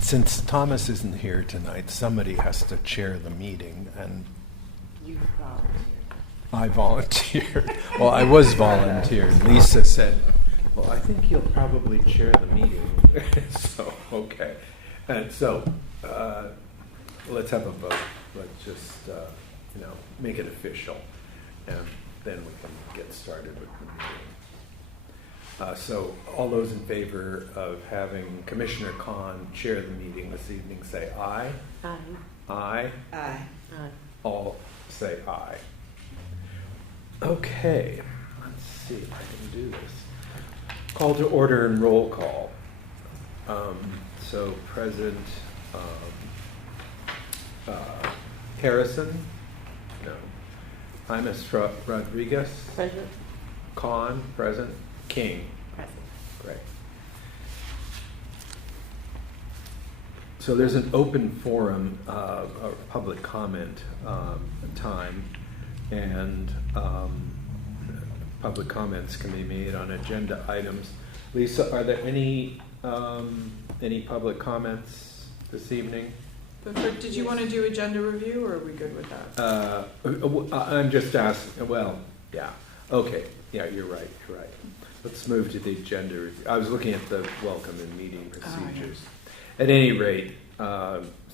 Since Thomas isn't here tonight, somebody has to chair the meeting, and You volunteered. I volunteered. Well, I was volunteered. Lisa said, well, I think you'll probably chair the meeting. So, okay. And so, let's have a vote. Let's just, make it official. And then we can get started with the meeting. So all those in favor of having Commissioner Khan chair the meeting this evening say aye. Aye. Aye. Aye. Aye. All say aye. Okay, let's see if I can do this. Call to order and roll call. So President Harrison? No. Imus Rodriguez? Present. Khan, present. King? Present. Great. So there's an open forum, or public comment time, and public comments can be made on agenda items. Lisa, are there any public comments this evening? Did you want to do agenda review, or are we good with that? I'm just asking. Well, yeah. Okay. Yeah, you're right. Let's move to the agenda review. I was looking at the welcome and meeting procedures. At any rate,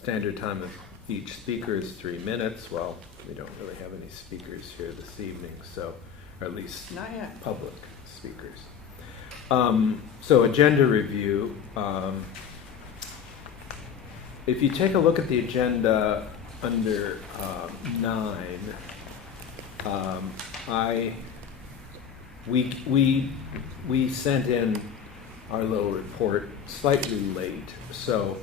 standard time of each speaker is 3 minutes. Well, we don't really have any speakers here this evening, so, or at least Not yet. public speakers. So agenda review. If you take a look at the agenda under 9, we sent in our little report slightly late, so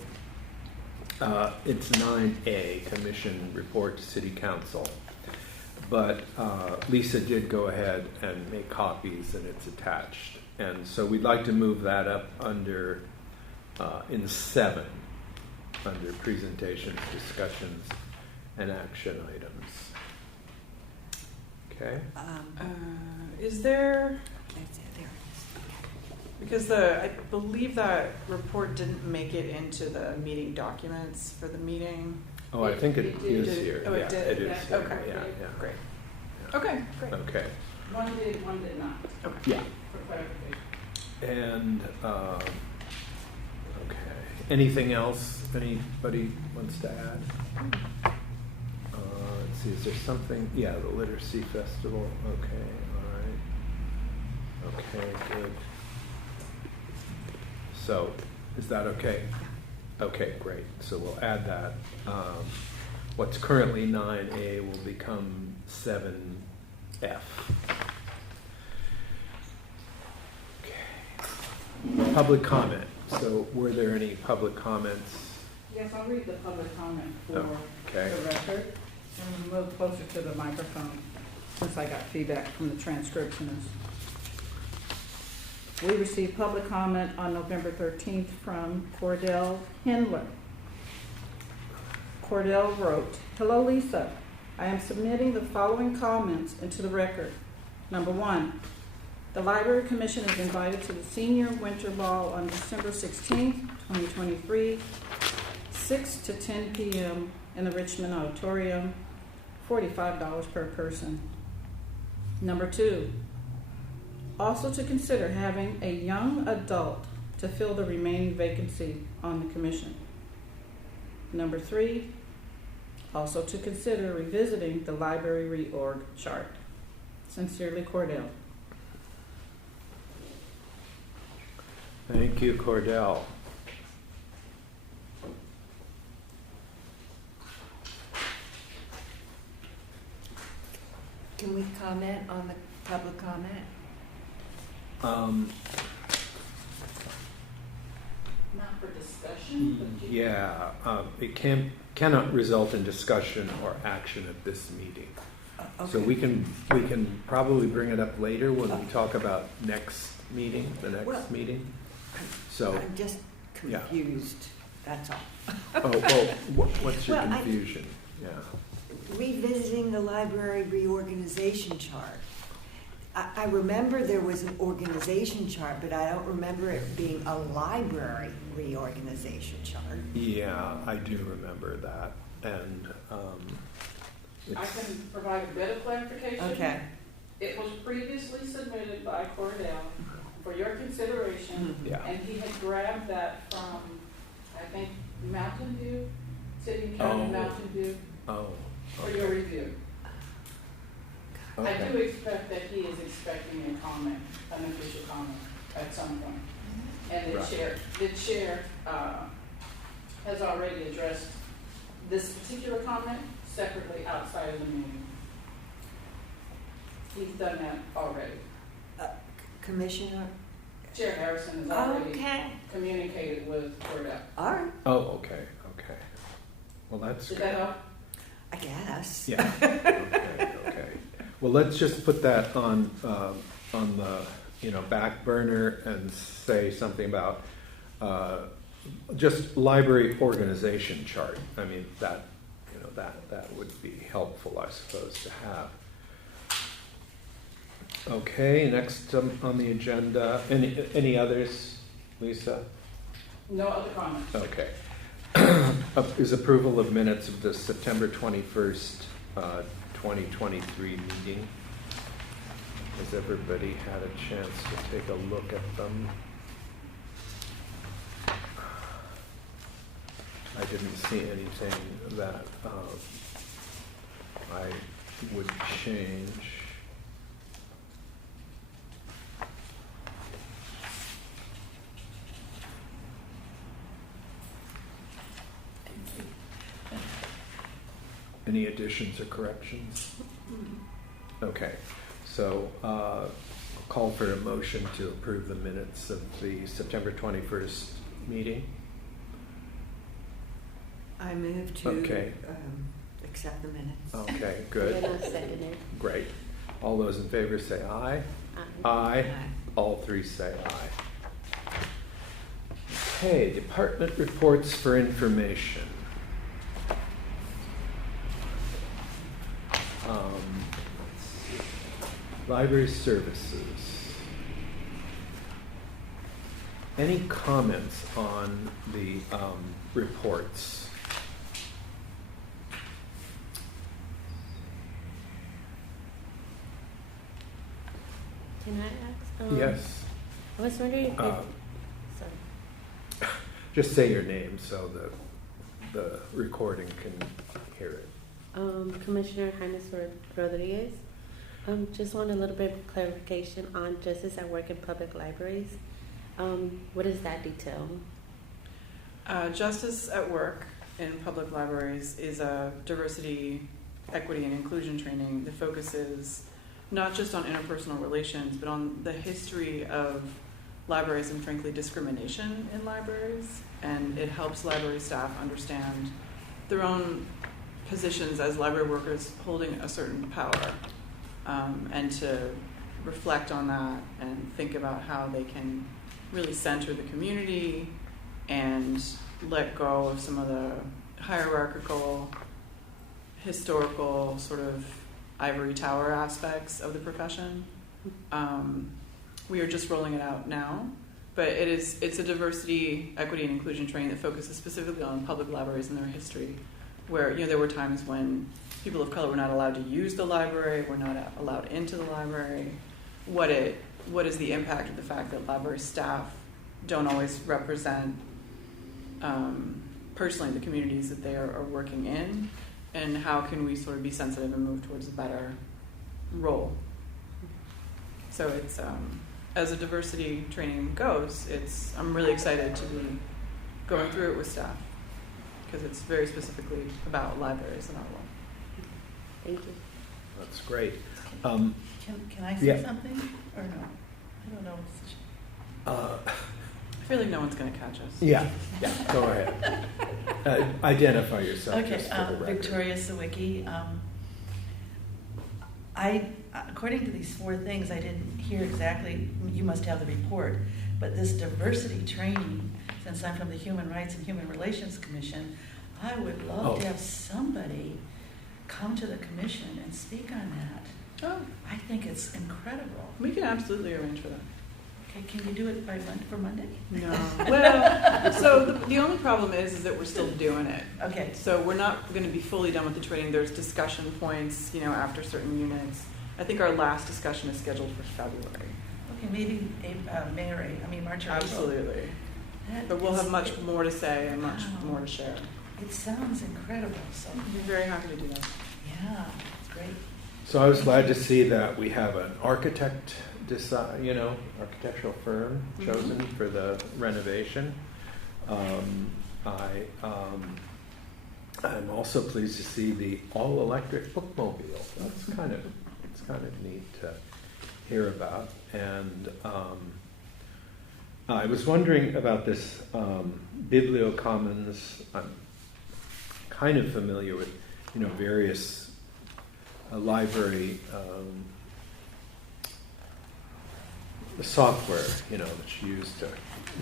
it's 9A, Commission Report to City Council. But Lisa did go ahead and make copies, and it's attached. And so we'd like to move that up under, in 7, under presentations, discussions, and action items. Okay? Is there, That's it, there it because I believe that report didn't make it into the meeting documents for the meeting. Oh, I think it is did. here. Oh, it Yeah, did? it is here. Okay. Yeah. Great. Yeah. Okay, great. Okay. One did, one did not, Okay. Yeah. for clarification. And, okay. Anything else anybody wants to add? Let's see, is there something? Yeah, the Literacy Festival. Okay, all right. Okay, good. So, is that okay? Okay, great. So we'll add that. What's currently 9A will become 7F. Okay. Public comment. So were there any public comments? Yes, I'll read the public comment for Okay. the record. And move closer to the microphone since I got feedback from the transcriptionist. We received public comment on November 13th from Cordell Hindler. Cordell wrote, "Hello Lisa, I am submitting the following comments into the record. Number 1, the Library Commission is invited to the Senior Winter Ball on December 16th, 2023, 6 to 10 p.m. in the Richmond Auditorium, $45 per person. Number 2, also to consider having a young adult to fill the remaining vacancy on the commission. Number 3, also to consider revisiting the library reorg chart. Sincerely, Cordell." Thank you, Cordell. Can we comment on the public comment? Not for discussion, but you Yeah, it cannot result in discussion or action at this meeting. So we can probably bring it up later when we talk about the next Well- meeting. So, I'm just yeah. confused, that's all. what's your Well, confusion? Yeah. Revisiting the library reorganization chart. I remember there was an organization chart, but I don't remember it being a library reorganization chart. Yeah, I do remember that, and I can provide a bit of clarification. Okay. It was previously submitted by Cordell for your consideration, yeah. and he had grabbed that from, I think, Mountain View, City and County Oh. Mountain View, Oh, for your review. I okay. do expect that he is expecting a comment, an official comment at some point. And Right. the chair has already addressed this particular comment separately outside of the meeting. He's done that already. Commissioner? Chair Harrison has already Okay. communicated with Cordell. All right. Oh, okay, okay. Well, that's Did good. that help? I guess. Yeah. Okay. Well, let's just put that on the back burner and say something about just library organization chart. I mean that that would be helpful, I suppose, to have. Okay. Next on the agenda. Any others, Lisa? No other comments? Okay. Is approval of minutes of the September 21st, 2023 meeting. Has everybody had a chance to take a look at them? I didn't see anything that I would change. Any additions or corrections? Okay, so I'll call for a motion to approve the minutes of the September 21st meeting. I move to Okay. accept the minutes. Okay, good, And I'll second it. great. All those in favor say aye. Aye. Aye. All three say aye. Okay, department reports for information. Library services. Any comments on the reports? Can I ask? Yes. I was wondering if, Uh, sorry. Just say your name so the recording can hear it. Commissioner Hines Rodriguez. Just want a little bit of clarification on justice at work in public libraries. What does that detail? Justice at Work in public libraries is a diversity, equity, and inclusion training that focuses not just on interpersonal relations, but on the history of libraries and, frankly, discrimination in libraries. And it helps library staff understand their own positions as library workers holding a certain power, and to reflect on that and think about how they can really center the community and let go of some of the hierarchical, historical sort of ivory tower aspects of the profession. We are just rolling it out now, but it's a diversity, equity, and inclusion training that focuses specifically on public libraries and their history, where there were times when people of color were not allowed to use the library, were not allowed into the library. What is the impact of the fact that library staff don't always represent personally the communities that they are working in, and how can we sort of be sensitive and move towards a better role? So it's as a diversity training goes, I'm really excited to be going through it with staff because it's very specifically about libraries and our role. Thank you. That's great. Can I say Yeah. something or no? I don't know. I feel like no one's going to catch us. Yeah, go ahead. Identify yourself. Okay, just for the record. Victoria Sawicki. According to these 4 things, I didn't hear exactly. You must have the report, but this diversity training. Since I'm from the Human Rights and Human Relations Commission, I would love to have somebody come to the commission and speak on that. Oh, I think it's incredible. we can absolutely arrange for that. Okay, can you do it for Monday? No. Well, so the only problem is that we're still doing it. Okay. So we're not going to be fully done with the training. There's discussion points, after certain units. I think our last discussion is scheduled for February. Okay, maybe March or April. Absolutely. That But we'll is- have much more to say and much Wow. more to share. It sounds incredible. So I'd be very happy to do that. yeah, it's great. So I was glad to see that we have an architect, architectural firm chosen for the renovation. I'm also pleased to see the all-electric bookmobile. It's kind of neat to hear about. And I was wondering about this Bibliocommons. I'm kind of familiar with, various library software, that's used to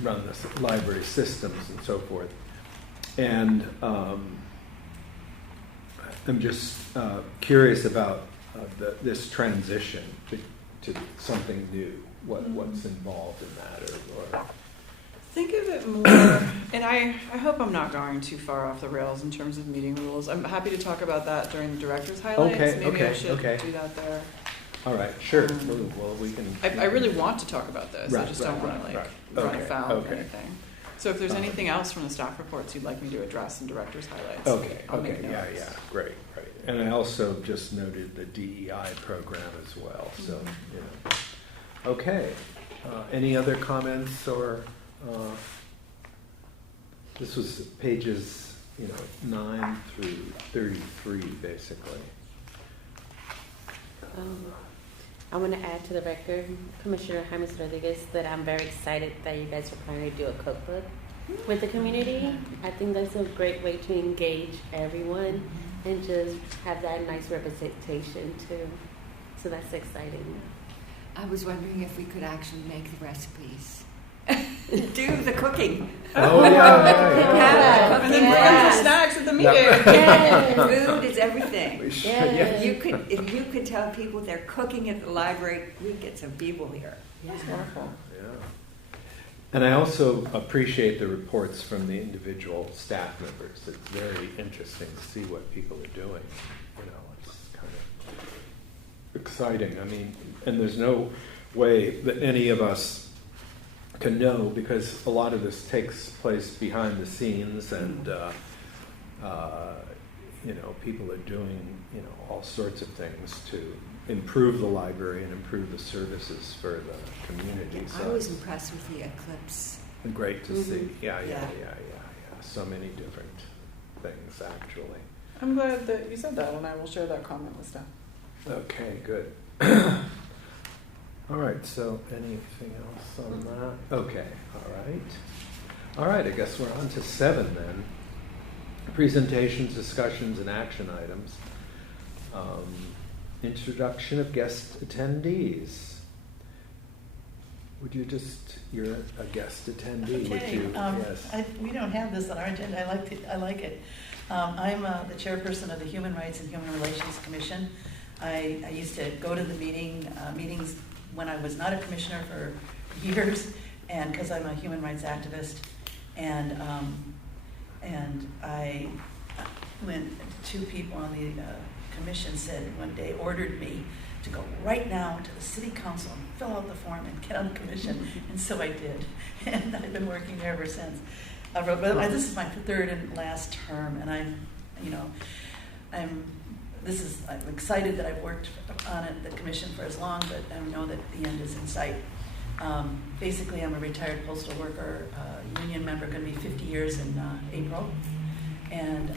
run the library systems and so forth. And I'm just curious about this transition to something new. What's involved in that, or Think of it more, and I hope I'm not going too far off the rails in terms of meeting rules. I'm happy to talk about that during the director's highlights. Maybe I should do that there. all right, sure. Well, we can. I really want to talk about this. I Right, just right, don't want to right. run Okay, afoul of okay. anything. So if there's anything else from the staff reports you'd like me to address in director's highlights, I'll make yeah, notes. great. And I also just noted the DEI program as well. So, okay. Any other comments or? This was pages, 9 through 33, basically. I want to add to the record, Commissioner James Rodriguez, that I'm very excited that you guys are planning to do a cookbook with the community. I think that's a great way to engage everyone and just have that nice representation too. So that's exciting. I was wondering if we could actually make the recipes. Do the cooking. Oh, Yeah. And then bring Yes. some snacks at the meeting. Yes. Food is everything. We should, Yes. If you could tell people they're cooking at the library, we'd get some people here. That's wonderful. Yeah. And I also appreciate the reports from the individual staff members. It's very interesting to see what people are doing. It's kind of exciting. I mean, and there's no way that any of us can know, because a lot of this takes place behind the scenes, and people are doing all sorts of things to improve the library and improve the services for the community. I was impressed with the eclipse. Great to see. Yeah. Yeah. So many different things, actually. I'm glad that you said that, and I will share that comment with staff. Okay, good. All right, so anything else on that? Okay, all right, I guess we're on to 7 then. Presentations, discussions, and action items. Introduction of guest attendees. You're a guest attendee, would Okay, you? Yes. we don't have this on our agenda. I like it. I'm the chairperson of the Human Rights and Human Relations Commission. I used to go to the meetings when I was not a commissioner for years, and because I'm a human rights activist, and I when 2 people on the commission said one day, ordered me to go right now to the city council and fill out the form and get on the commission, and so I did, and I've been working there ever since. But this is my 3rd and last term, and I'm excited that I've worked on it, the commission, for as long, but I know that the end is in sight. Basically, I'm a retired postal worker, union member, going to be 50 years in April, and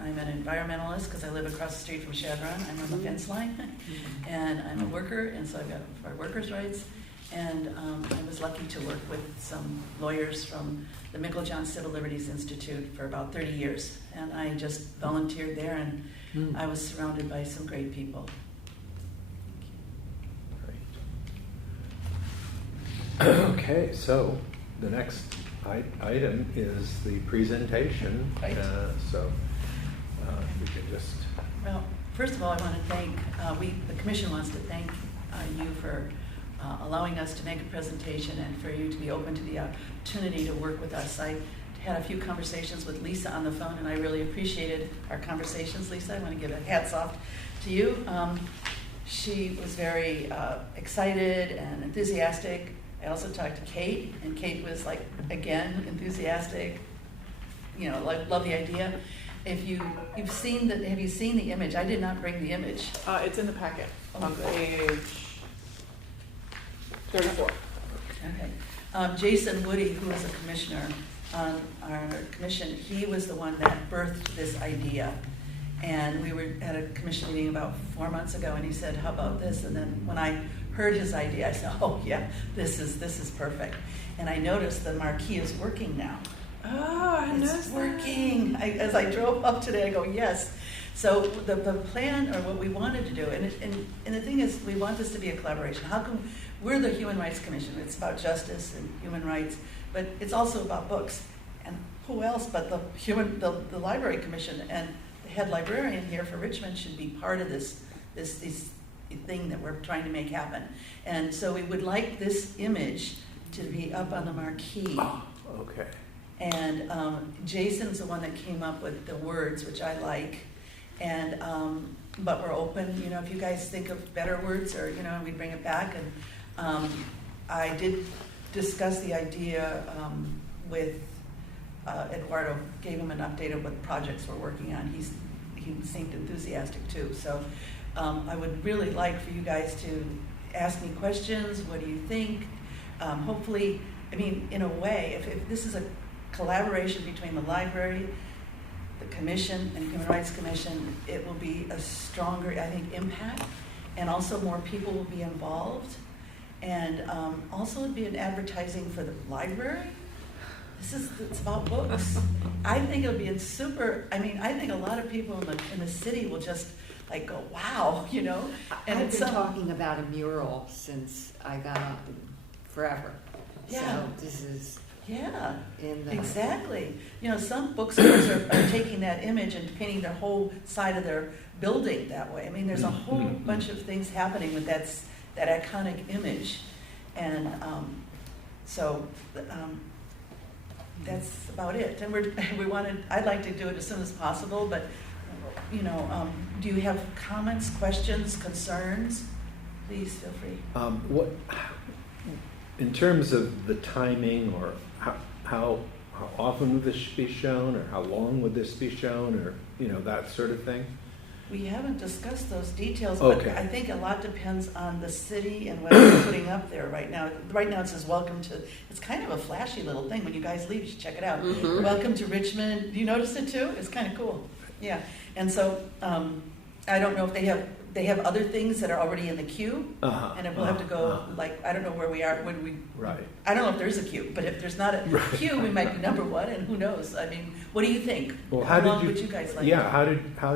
I'm an environmentalist because I live across the street from Chevron. I'm on the fence line, and I'm a worker, and so I've got our workers' rights. And I was lucky to work with some lawyers from the Meiklejohn Civil Liberties Institute for about 30 years, and I just volunteered there, and I was surrounded by some great people. Great. Okay, so the next item is the presentation. Right. So we can just. Well, first of all, I want to thank, the commission wants to thank you for allowing us to make a presentation and for you to be open to the opportunity to work with us. I had a few conversations with Lisa on the phone, and I really appreciated our conversations. Lisa, I want to give a hats off to you. She was very excited and enthusiastic. I also talked to Kate, and Kate was like, again, enthusiastic. You know, love the idea. If you've seen have you seen the image? I did not bring the image. It's in the packet on Okay. page 34. Okay. Jason Woody, who is a commissioner on our commission, he was the one that birthed this idea. And we were at a commission meeting about 4 months ago, and he said, "How about this?" And then when I heard his idea, I said, "Oh yeah, this is perfect." And I noticed the marquee is working now. Oh, I It's noticed working. As I drove up today, I go, yes. So the plan, or what we wanted to do, and the thing is, we want this to be a collaboration. How come we're the Human Rights Commission? It's about justice and human rights, but it's also about books. And who else but the Library Commission, and the head librarian here for Richmond should be part of this thing that we're trying to make happen. And so we would like this image to be up on the marquee. Oh, okay. And Jason's the one that came up with the words, which I like. And but we're open, you know, if you guys think of better words, or you know, we bring it back. And I did discuss the idea with Eduardo. Gave him an update of what projects we're working on. He seemed enthusiastic too. So I would really like for you guys to ask me questions. What do you think? Hopefully, I mean, in a way, if this is a collaboration between the library, the commission, and Human Rights Commission, it will be a stronger, I think, impact, and also more people will be involved, and also it'd be an advertising for the library. It's about books. I think it'll be I think a lot of people in the city will just like go, wow, you know. And I've been talking about a mural since I got up forever. Yeah. So this is exactly. You know, some bookstores are taking that image and painting their whole side of their building that way. I mean, there's a whole bunch of things happening with that iconic image, and that's about it. And I'd like to do it as soon as possible, but you know, do you have comments, questions, concerns? Please feel free. What, in terms of the timing, or how often would this be shown, or how long would this be shown, or you know, that sort of thing? We haven't discussed those details, Okay. but I think a lot depends on the city and what they're putting up there right now. Right now it says welcome to, it's kind of a flashy little thing. When you guys leave, you should check it out. Mhm. Welcome to Richmond. Do you notice it too? It's kind of cool. Yeah. And so I don't know if they have other things that are already in the queue, and if we'll have to go, like, I don't know where we are, Right. I don't know if there's a queue, but if there's not a queue, we might be number one, and who knows? I mean, what do you think? Well, how long would you guys like? Yeah, how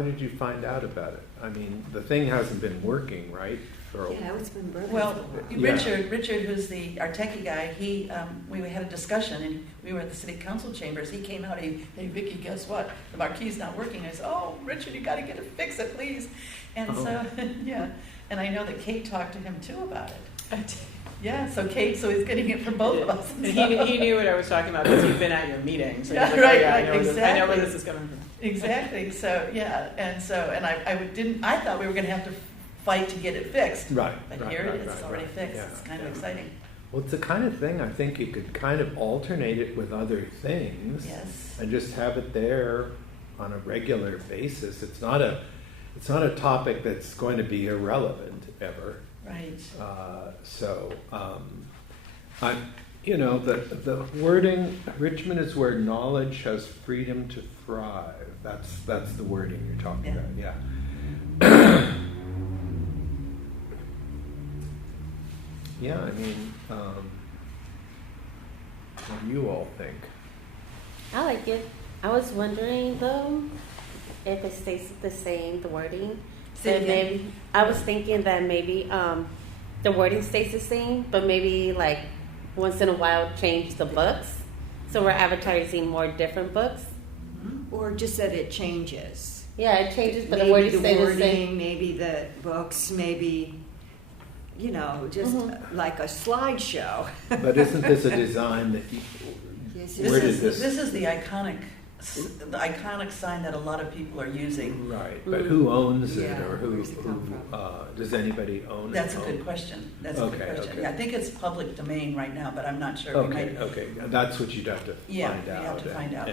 did you find out about it? I mean, the thing hasn't been working, right? it's been broken. Well, Yeah. Richard, who's our techie guy, we had a discussion, and we were at the city council chambers. He came out, hey, Vicki, guess what? The marquee's not working. I said, oh, Richard, you got to get it fixed, please. And so, yeah, and I know that Kate talked to him too about it. Yeah, so he's getting it from both of us. And he knew what I was talking about because he'd been at your meeting. So Yeah, he's like, right, I know exactly. where this is coming from. Exactly. So yeah, and I thought we were going to have to fight to get it fixed. Right. But here it is. It's already fixed. Yeah, It's kind of exciting. Well, it's the kind of thing I think you could kind of alternate it with other things. Yes. And just have it there on a regular basis. It's not a topic that's going to be irrelevant ever. Right. The wording, Richmond is where knowledge has freedom to thrive. That's the wording you're talking about. Yeah. Yeah, I mean, what do you all think? I like it. I was wondering though if it stays the same, the wording. Say it again. Maybe I was thinking that maybe the wording stays the same, but maybe like once in a while change the books, so we're advertising more different books. Or just that it changes. Yeah, it changes, but the maybe word the stay the wording, same. maybe the books, maybe, just like a slideshow. But isn't this a design that you, Yes, where did This this? is the iconic sign that a lot of people are using. Right, but who owns it, Yeah, or who, where's it come does anybody own it? That's a good question. That's a good Okay, question. okay. Yeah, I think it's public domain right now, but I'm not sure. We Okay, might- okay, that's what you'd have to Yeah, find we out. have to find out.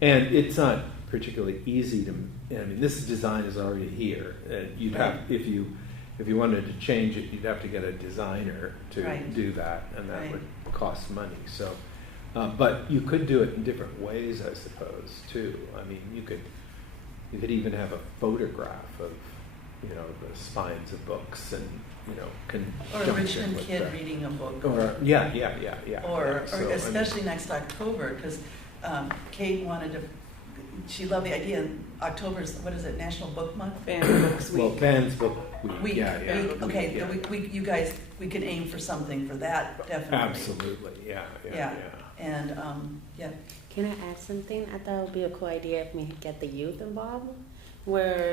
And it's not particularly easy to, I mean, this design is already here, and you'd have, if you wanted to change it, you'd have to get a designer to Right. do that, and that Right. would cost money, so. But you could do it in different ways, I suppose, too. I mean, you could even have a photograph of, the spines of books and, Or a conjunction Richmond with kid that. reading a book. Or, yeah. Or So, I mean, especially next October, because Kate wanted to, she loved the idea, October's, what is it, National Book Month? Banned books Well, week. Ben's book week, Week, yeah. okay, yeah. you guys, we could aim for something for that, definitely. Absolutely, yeah. And, yeah, Can I add something? I thought it would be a cool idea if we could get the youth involved, where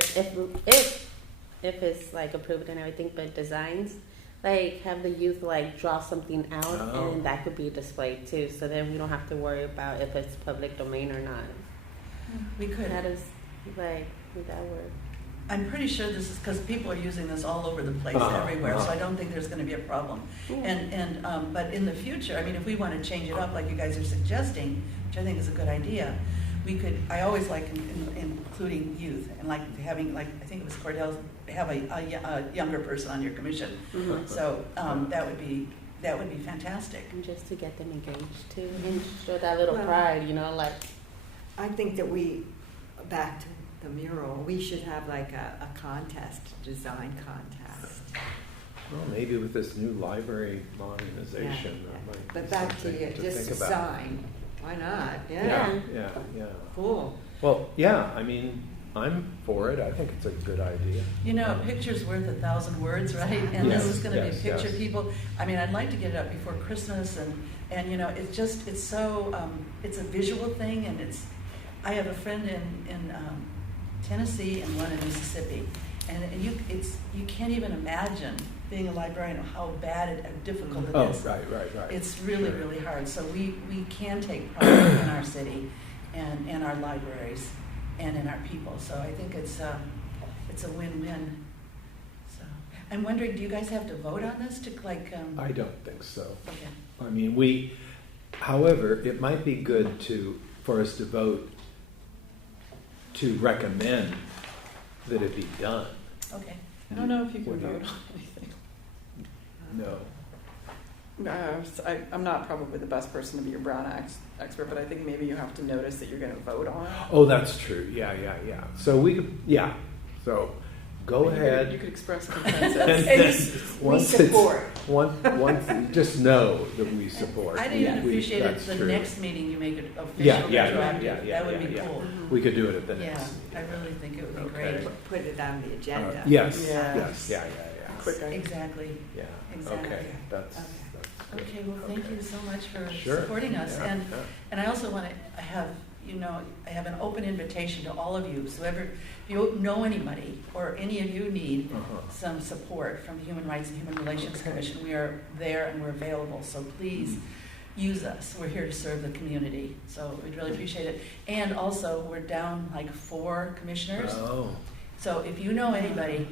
if it's like approved and everything, but designs, like have the youth like draw something out, Oh. and that could be displayed too. So then we don't have to worry about if it's public domain or not. we could. That is like, would that work? I'm pretty sure this is because people are using this all over the place, Uh-huh, everywhere, so uh-huh. I don't think there's gonna be a problem. Yeah. But in the future, I mean, if we want to change it up like you guys are suggesting, which I think is a good idea, we could, I always like including youth and like having, like, I think it was Cordell's, have a younger person on your commission. Mhm. So, that would be fantastic. And just to get them engaged too, and show that little Well- pride, like. I think that back to the mural, we should have like a contest, design contest. Well, maybe with this new library modernization, Yeah, that might be But back to something you, just think a about. sign, why not? Yeah. Cool. Well, yeah, I mean, I'm for it. I think it's a good idea. You know, a picture's worth 1,000 words, right? And this Yes, is gonna be yes, picture yes. people. I mean, I'd like to get it up before Christmas and it's so, it's a visual thing and I have a friend in Tennessee and one in Mississippi. And you can't even imagine being a librarian, how bad how difficult it Oh, is. right. It's really, Sure. really hard. So we can take pride in our city and our libraries and in our people. So I think it's a win-win. So I'm wondering, do you guys have to vote on this to like? I don't think so. Okay. I mean, however, it might be good for us to vote to recommend that it be done. Okay. I don't know if you can What do you- vote on anything. No. I'm not probably the best person to be your Brown Act expert, but I think maybe you have to notice that you're going to vote on it. Oh, that's true. Yeah. So we could, yeah. So go You could- ahead. You could express And consensus. then We once support. once, just know that we support. I'd even appreciate it That's the true. next meeting you make it official. Yeah. retroactive. That would be cool. We could do it at the Yeah, next. I really think it would be Okay. great. Put it on the agenda. Yes. Yes. Yeah. Quick, Exactly. Yeah. Exactly. Okay. That's Okay. good. Okay, well, thank you so much for Sure. supporting us. Yeah, And yeah. And I also want to have, I have an open invitation to all of you. So if you know anybody or any of you need Uh-huh. some support from the Human Rights and Human Relations Okay. Commission, we are there and we're available. So please use us. We're here to serve the community. So we'd really appreciate it. And also, we're down like 4 commissioners. Oh. So if you know anybody,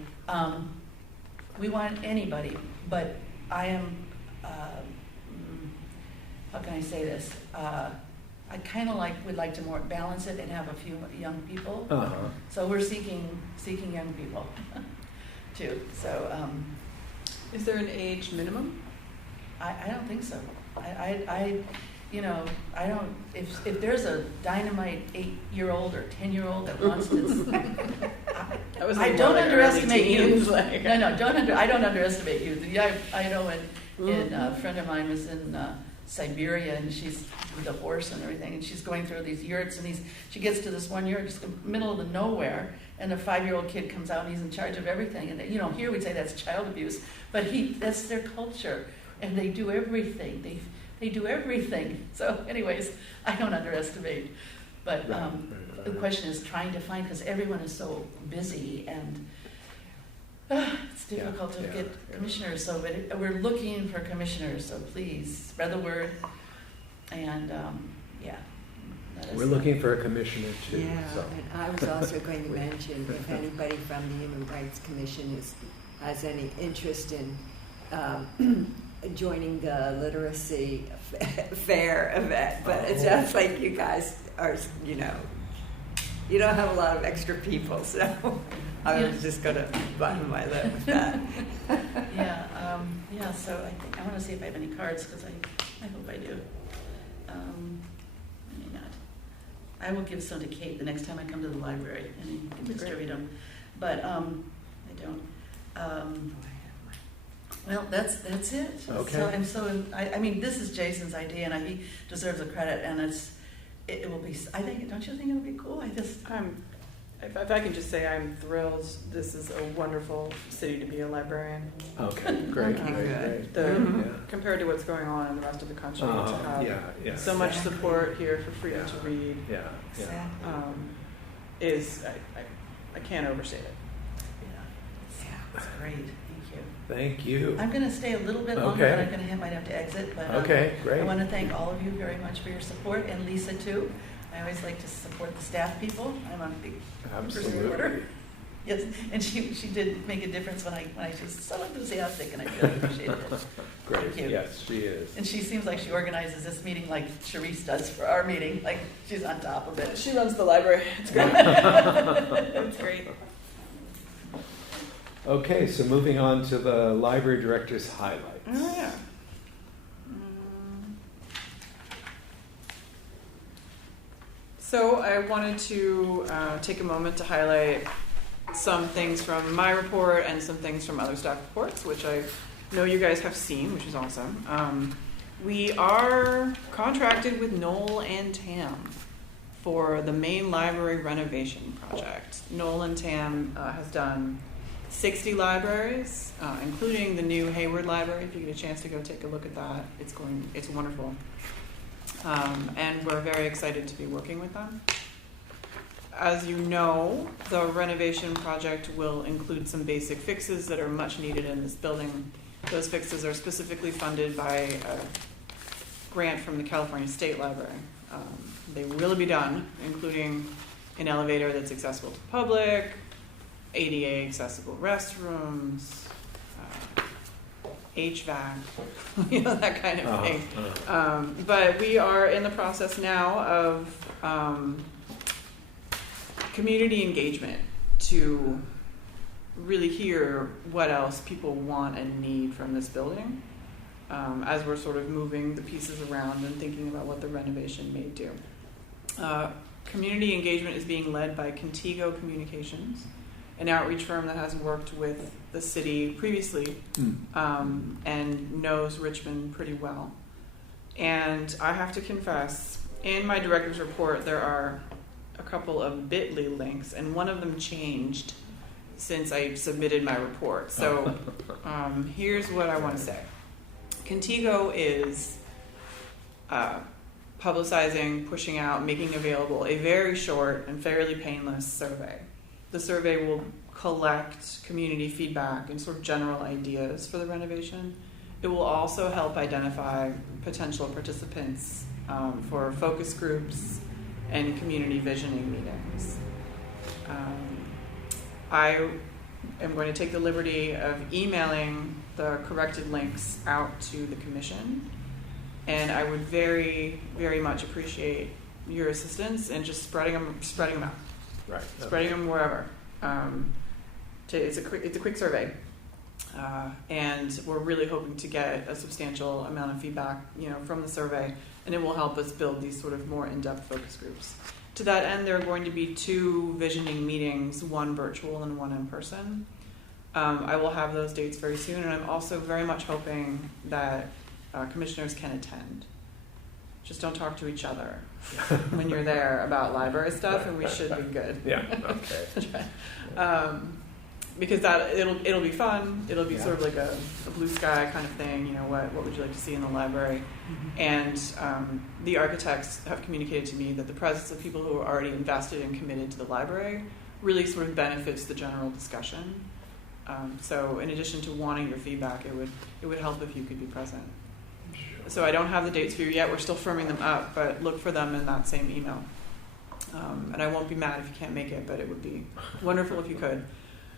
we want anybody, but I am, how can I say this? I kind of would like to more balance it and have a few young people. Uh-huh. So we're seeking young people too. So Is there an age minimum? I don't think so. I don't. If there's a dynamite 8-year-old or 10-year-old that wants to, That was I like don't more like underestimate early youth. teens, like- I don't underestimate youth. Yeah, I know when a friend of mine was in Siberia and she's with a horse and everything, and she's going through these yurts and she gets to this one yurt, just in the middle of the nowhere, and a 5-year-old kid comes out and he's in charge of everything. And here we'd say that's child abuse, but that's their culture, and they do everything. They do everything. So, anyways, I don't underestimate. But Right. the question is trying to find, because everyone is so busy and it's difficult to get commissioners. So we're looking for commissioners, so please spread the word. And let us We're know. looking for a commissioner too. Yeah, So. and I was also going to mention, if anybody from the Human Rights Commission has any interest in joining the literacy fair event, but it sounds like you guys are, you don't have a lot of extra people, so I was just going to button my lip with that. So I think I want to see if I have any cards, because I hope I do. Maybe not. I will give some to Kate the next time I come to the library and you can distribute them. But I don't. Well, that's it. Okay. I mean, this is Jason's idea, and he deserves the credit. And it will be. I think. Don't you think it'll be cool? If I can just say, I'm thrilled. This is a wonderful city to be a librarian. Okay, great, Okay, great, good. great. Compared to what's going on in the rest of the country, to have so Yeah. much support here for freedom Yeah. to read Exactly. is I can't overstate it. It's great. Thank you. Thank you. I'm going to stay a little bit longer, Okay. but might have to exit. But Okay, great. I want to thank all of you very much for your support, and Lisa too. I always like to support the staff people. I'm a big person supporter. Absolutely. Yes, and she did make a difference when she was so enthusiastic, and I really appreciated it. Great. Thank you. Yes, she is. And she seems like she organizes this meeting like Charisse does for our meeting. Like she's on top of it. She runs the library. It's great. It's great. Okay, so moving on to the library director's highlights. Oh yeah. So I wanted to take a moment to highlight some things from my report and some things from other staff reports, which I know you guys have seen, which is awesome. We are contracted with Knoll and Tam for the main library renovation project. Knoll and Tam has done 60 libraries, including the new Hayward Library. If you get a chance to go take a look at that, it's wonderful. And we're very excited to be working with them. As you know, the renovation project will include some basic fixes that are much needed in this building. Those fixes are specifically funded by a grant from the California State Library. They will be done, including an elevator that's accessible to the public, ADA accessible restrooms, HVAC, that kind of thing. But we are in the process now of community engagement to really hear what else people want and need from this building as we're sort of moving the pieces around and thinking about what the renovation may do. Community engagement is being led by Contigo Communications, an outreach firm that has worked with the city previously and knows Richmond pretty well. And I have to confess, in my director's report, there are a couple of bit.ly links, and one of them changed since I submitted my report. So here's what I want to say. Contigo is publicizing, pushing out, making available a very short and fairly painless survey. The survey will collect community feedback and sort of general ideas for the renovation. It will also help identify potential participants for focus groups and community visioning meetings. I am going to take the liberty of emailing the corrected links out to the commission, and I would very, very much appreciate your assistance in just spreading them out. Right. Spreading them wherever. It's a quick survey, and we're really hoping to get a substantial amount of feedback, from the survey, and it will help us build these sort of more in-depth focus groups. To that end, there are going to be 2 visioning meetings, one virtual and one in person. I will have those dates very soon, and I'm also very much hoping that commissioners can attend. Just don't talk to each other when you're there about library stuff, and we should be good. Yeah, okay. because that it'll be fun. It'll be Yeah. sort of like a blue sky kind of thing. You know, what would you like to see in the library? And the architects have communicated to me that the presence of people who are already invested and committed to the library really sort of benefits the general discussion. So in addition to wanting your feedback, it would help if you could be present. So I don't have the dates for you yet. We're still firming them up, but look for them in that same email. And I won't be mad if you can't make it, but it would be wonderful if you could.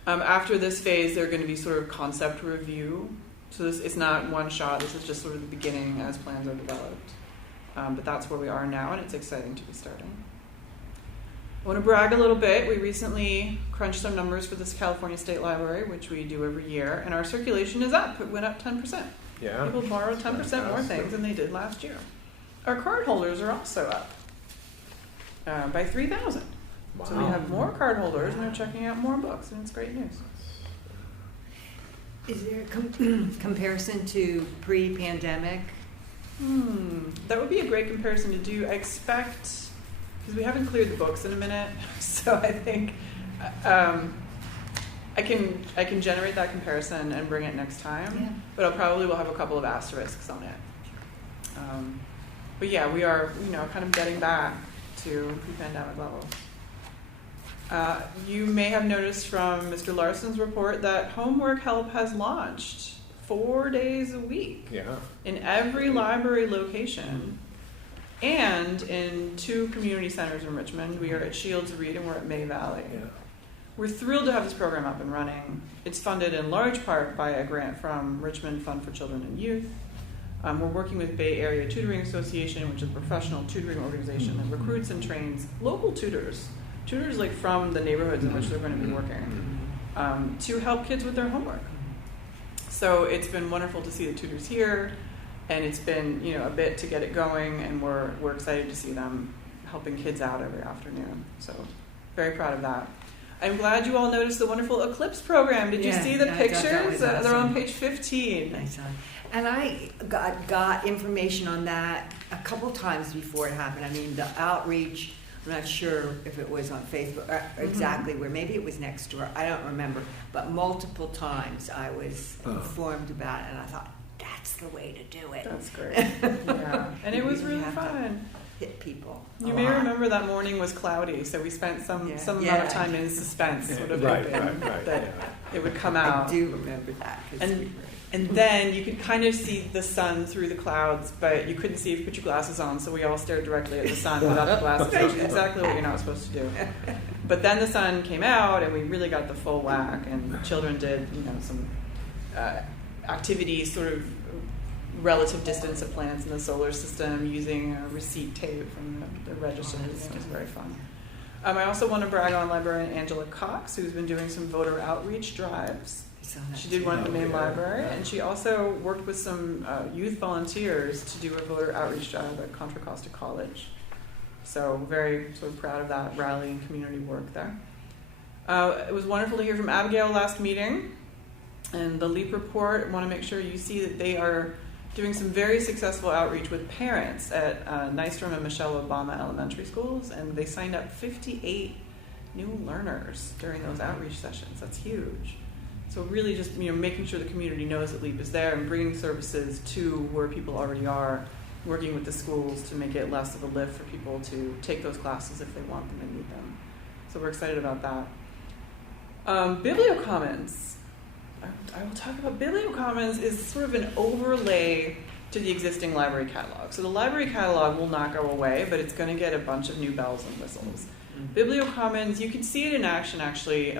After this phase, they're going to be sort of concept review. So it's not one shot. This is just sort of the beginning as plans are developed. But that's where we are now, and it's exciting to be starting. I want to brag a little bit. We recently crunched some numbers for this California State Library, which we do every year, and our circulation is up. It went up 10%. Yeah. People borrow 10% more Fantastic. things than they did last year. Our card holders are also up by 3,000. Wow. So we have more card holders, and they're checking out more books, and it's great news. Is there a comparison to pre-pandemic? That would be a great comparison to do. I expect, because we haven't cleared the books in a minute, so I think I can generate that comparison and bring it next time. Yeah. But I'll probably will have a couple of asterisks on it. But yeah, we are kind of getting back to pre-pandemic levels. You may have noticed from Mr. Larson's report that homework help has launched 4 days a week Yeah. in every library location and in 2 community centers in Richmond. We are at Shields Reed and we're at May Valley. Yeah. We're thrilled to have this program up and running. It's funded in large part by a grant from Richmond Fund for Children and Youth. We're working with Bay Area Tutoring Association, which is a professional tutoring organization that recruits and trains local tutors like from the neighborhoods in which they're going to be working, to help kids with their homework. So it's been wonderful to see the tutors here, and it's been a bit to get it going, and we're excited to see them helping kids out every afternoon. So very proud of that. I'm glad you all noticed the wonderful Eclipse program. Did you see the I thought that pictures? was They're on awesome. page 15. I saw. And I got information on that a couple times before it happened. I mean, the outreach, I'm not sure if it was on Facebook or exactly where. Maybe it was next door. I don't remember. But multiple times I was informed about it, and I thought, that's the way to do it. That's great. Yeah. And it was really have to fun. Hit people. You a may lot. remember that morning was cloudy, so we spent some amount of time in suspense, sort of Right, hoping right, that yeah. it would come out. I do remember that. 'Cause And then you could kind of see the sun through the clouds, but you couldn't see if you put your glasses on, so we all stared directly at the sun without the glasses, which is exactly what you're not supposed to do. But then the sun came out, and we really got the full whack, and children did, some activities, sort of relative distance of planets in the solar system using receipt tape from the register. It was very fun. I also want to brag on librarian Angela Cox, who's been doing some voter outreach drives. She did one at the main library, and she also worked with some youth volunteers to do a voter outreach drive at Contra Costa College. So very sort of proud of that rally and community work there. It was wonderful to hear from Abigail last meeting, and the LEAP report. I want to make sure you see that they are doing some very successful outreach with parents at Nystrom and Michelle Obama Elementary Schools, and they signed up 58 new learners during those outreach sessions. That's huge. So really just making sure the community knows that LEAP is there and bringing services to where people already are, working with the schools to make it less of a lift for people to take those classes if they want them and need them. So we're excited about that. Bibliocommons. I will talk about Bibliocommons is sort of an overlay to the existing library catalog. So the library catalog will not go away, but it's going to get a bunch of new bells and whistles. Bibliocommons, you can see it in action actually.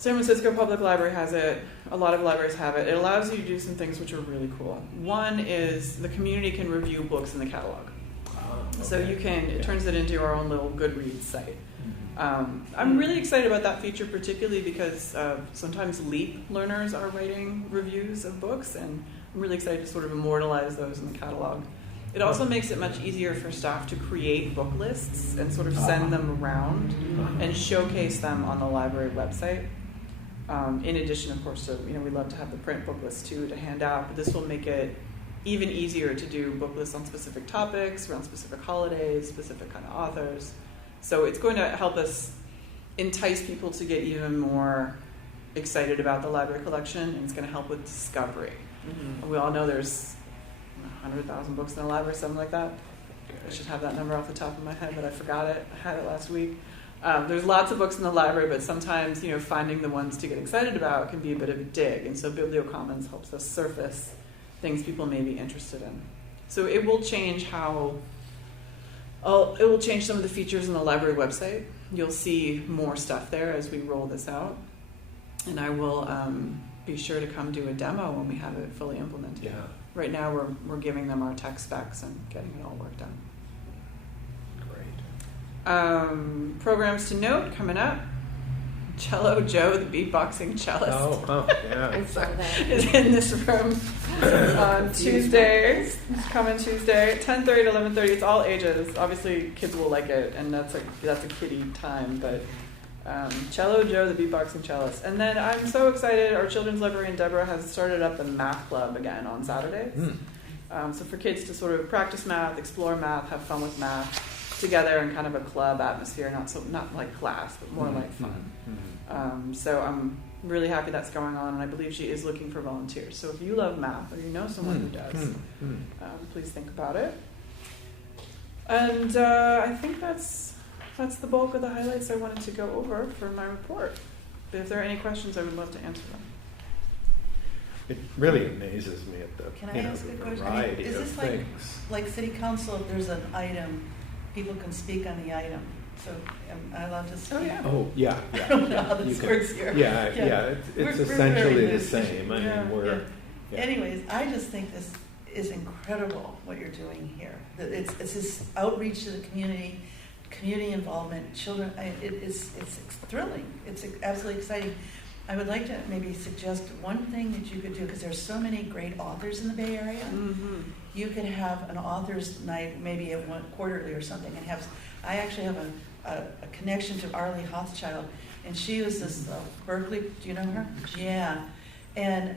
San Francisco Public Library has it. A lot of libraries have it. It allows you to do some things which are really cool. One is the community can review books in the catalog. So it turns it into our own little Goodreads site. I'm really excited about that feature, particularly because sometimes LEAP learners are writing reviews of books, and I'm really excited to sort of immortalize those in the catalog. It also makes it much easier for staff to create book lists and sort of send them around and showcase them on the library website. In addition, of course, to, we love to have the print book list too to hand out, but this will make it even easier to do book lists on specific topics, around specific holidays, specific kind of authors. So it's going to help us entice people to get even more excited about the library collection, and it's going to help with discovery. Mhm. We all know there's 100,000 books in the library, something like that. I should have that number off the top of my head, but I forgot it. I had it last week. There's lots of books in the library, but sometimes, finding the ones to get excited about can be a bit of a dig. And so BiblioCommons helps us surface things people may be interested in. So it will change it will change some of the features in the library website. You'll see more stuff there as we roll this out. And I will be sure to come do a demo when we have it fully implemented. Yeah. Right now we're giving them our tech specs and getting it all worked out. Great. Programs to note coming up. Cello Joe, the beatboxing cellist, Yeah. I saw that. is in this room on Tuesday. It's coming Tuesday, 10:30 to 11:30. It's all ages. Obviously, kids will like it, and that's a kiddie time. But Cello Joe, the beatboxing cellist, and then I'm so excited. Our children's librarian Deborah has started up the math club again on Saturdays. So for kids to sort of practice math, explore math, have fun with math together in kind of a club atmosphere, not like class, but more like fun. So I'm really happy that's going on, and I believe she is looking for volunteers. So if you love math or you know someone who does, please think about it. And I think that's the bulk of the highlights I wanted to go over for my report. But if there are any questions, I would love to answer them. It really amazes me at the Can I ask the a question? variety Is of this things. like city council, if there's an item, people can speak on the item? So am I allowed to speak? Oh, yeah. Oh, yeah. I don't know how You this can- works here. Yeah. It's We're essentially very the new. same. I Yeah, mean, we're. Yeah. Anyways, I just think this is incredible what you're doing here. That it's this outreach to the community involvement, children. It's thrilling. It's absolutely exciting. I would like to maybe suggest one thing that you could do, because there's so many great authors in the Bay Area. Mm-hmm. You could have an author's night, maybe at one quarterly or something, and have. I actually have a connection to Arlie Hochschild, and she was this Berkeley. Do you know her? Yeah. And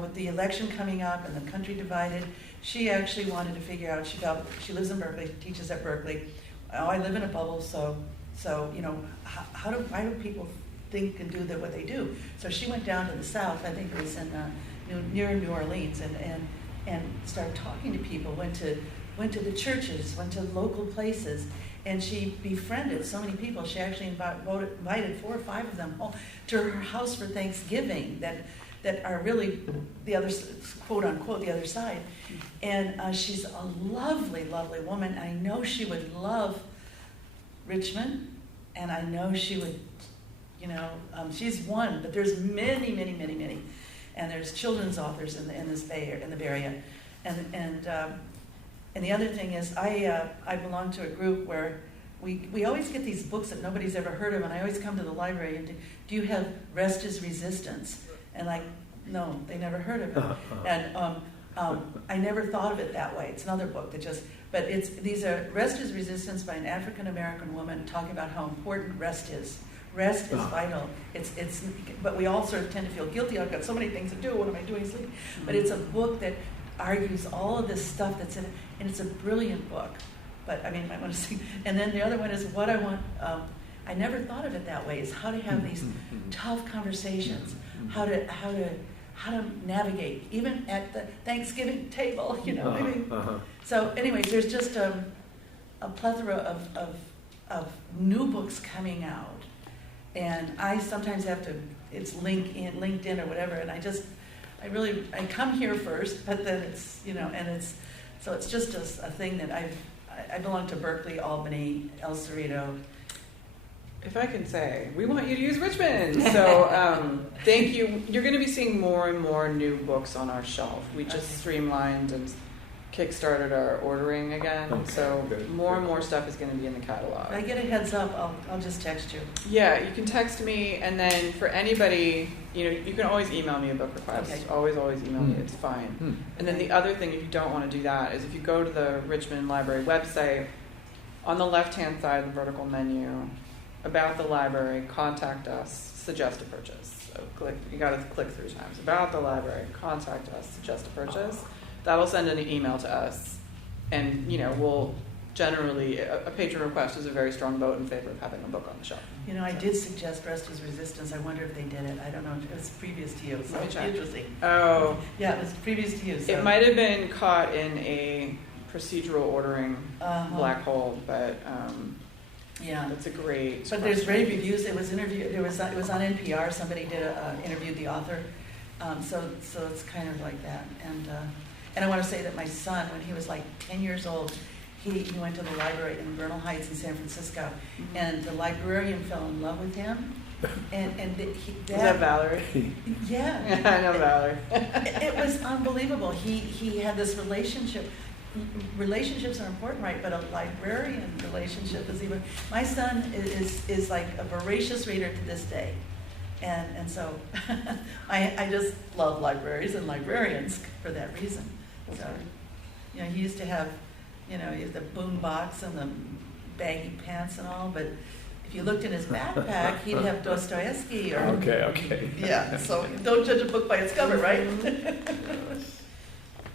with the election coming up and the country divided, she actually wanted to figure out. She lives in Berkeley, teaches at Berkeley. Oh, I live in a bubble, so why do people think and do what they do? So she went down to the south. I think it was in near New Orleans, and started talking to people. Went to the churches, went to local places, and she befriended so many people. She actually invited 4 or 5 of them to her house for Thanksgiving. That are really the other, quote unquote, the other side. And she's a lovely, lovely woman. I know she would love Richmond, and I know she would, she's one, but there's many, many, many, many. And there's children's authors in the Bay Area. And the other thing is, I belong to a group where we always get these books that nobody's ever heard of, and I always come to the library and do you have Rest is Resistance? And no, they never heard of it. And I never thought of it that way. It's another book but these are Rest is Resistance by an African American woman talking about how important rest is. Rest is vital. But we all sort of tend to feel guilty. I've got so many things to do. What am I doing sleeping? But it's a book that argues all of this stuff that's in it, and it's a brilliant book. But I mean, I want to see. And then the other one is what I want. I never thought of it that way. Is how to have these tough conversations. How to navigate even at the Thanksgiving table. I mean. So, anyways, there's just a plethora of new books coming out, and I sometimes have to. It's LinkedIn or whatever, and I come here first, but then it's so it's just a thing that I belong to Berkeley, Albany, El Cerrito. If I can say, we want you to use Richmond. So thank you. You're going to be seeing more and more new books on our shelf. We just streamlined and kickstarted our ordering again. Okay, So good. more and more stuff is going to be in the catalog. If I get a heads up, I'll just text you. Yeah, you can text me, and then for anybody, you can always email me a book request. Okay. Always email me. It's fine. And then the other thing, if you don't want to do that, is if you go to the Richmond Library website, on the left-hand side of the vertical menu, about the library, contact us, suggest a purchase. So you got to click 3 times. About the library, contact us, suggest a purchase. That'll send an email to us, and we'll generally, a patron request is a very strong vote in favor of having a book on the shelf. You know, I did suggest Rest is Resistance. I wonder if they did it. I don't know. It was previous to you, so Let me it's check. interesting. Oh, Yeah, it was previous to you. So. it might have been caught in a procedural ordering Uh-huh. black hole, but Yeah. that's a great. But there's question. rave reviews. It was interviewed. It was on NPR. Somebody did interviewed the author. So it's kind of like that. And I want to say that my son, when he was like 10 years old, he went to the library in Bernal Heights in San Francisco, Mhm. and the librarian fell in love with him. Is that Valerie? Yeah. Yeah, I know Valerie. It was unbelievable. He had this relationship. Relationships are important, right? But a librarian relationship is even. My son is like a voracious reader to this day, and so I just love libraries and librarians for that reason. So, you know, he used to have, you know, the boom box and the baggy pants and all, but if you looked in his backpack, he'd have Dostoevsky or. Okay. Yeah, so don't judge a book by its cover, right?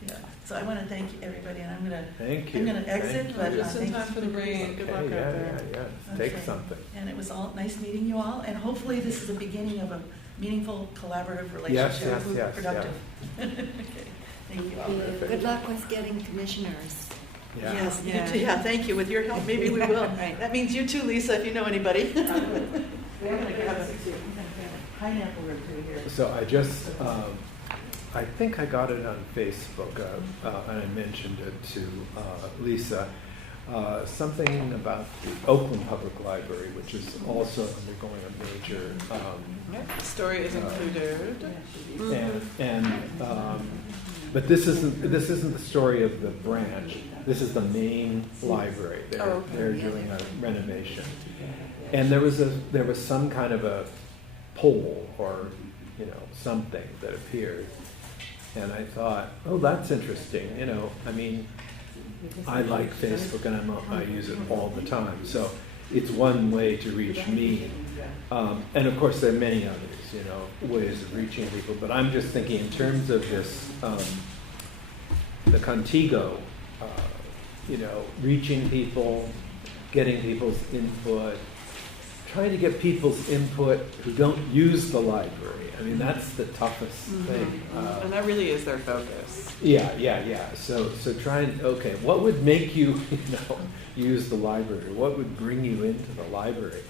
Yeah. So I want to thank everybody, and Thank you. I'm gonna exit, Thank but you. Just in time for the rain. Good luck Okay, out yeah, there. yeah. Take Okay. something. And it was all nice meeting you all, and hopefully this is the beginning of a meaningful collaborative Yes, relationship. yes, Productive. Okay. Thank you all. Good luck with getting commissioners. Yeah. Yes, Yeah. you too. Yeah, thank you. With your help, maybe we will. Right. That means you too, Lisa, if you know anybody. We're gonna grab a pineapple or two here. So I just, I think I got it on Facebook, and I mentioned it to Lisa. Something about the Oakland Public Library, which is also undergoing a major, Yep, story is included. but this isn't the story of the branch. This is the main library. They're Oh, okay. they're doing a renovation, and there was some kind of a poll or something that appeared, and I thought, oh, that's interesting. I mean, I like Facebook and I use it all the time, so it's one way to reach me. And of course, there are many others, ways of reaching people. But I'm just thinking in terms of this, the Contigo, reaching people, getting people's input, trying to get people's input who don't use the library. I mean, that's the toughest thing. And that really is their focus. Yeah. So trying, okay, what would make you, use the library? What would bring you into the library?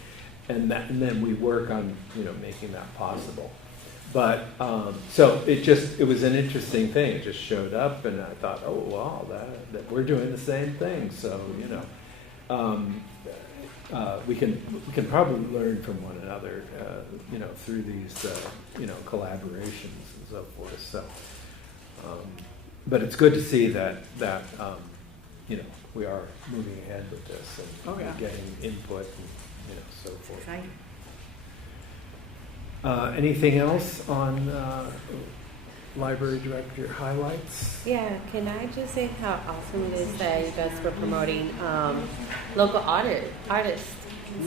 And then we work on, making that possible. But, so it was an interesting thing. It just showed up and I thought, oh, wow, that we're doing the same thing. So, we can probably learn from one another, through these, collaborations and so forth. So, but it's good to see that we are moving ahead with this and getting input and so forth. Exciting. Anything else on library director highlights? Yeah, can I just say how awesome it is that you guys were promoting local artists?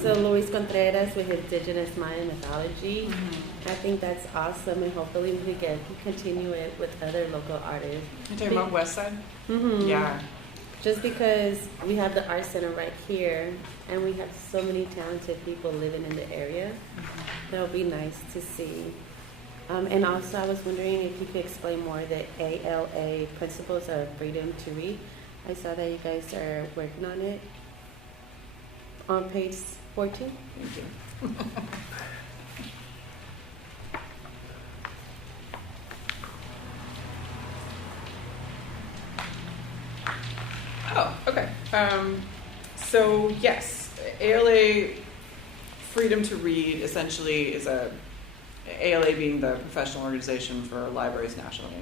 So Luis Contreras with his Indigenous Mayan mythology, I think that's awesome, and hopefully we can continue it with other local artists. You're talking about West Side? Mm-hmm. Yeah. Just because we have the art center right here, and we have so many talented people living in the area, that would be nice to see. And also, I was wondering if you could explain more the ALA Principles of Freedom to Read. I saw that you guys are working on it on page 14. Thank you. Oh, okay. So yes, ALA Freedom to Read essentially is ALA being the professional organization for libraries nationally.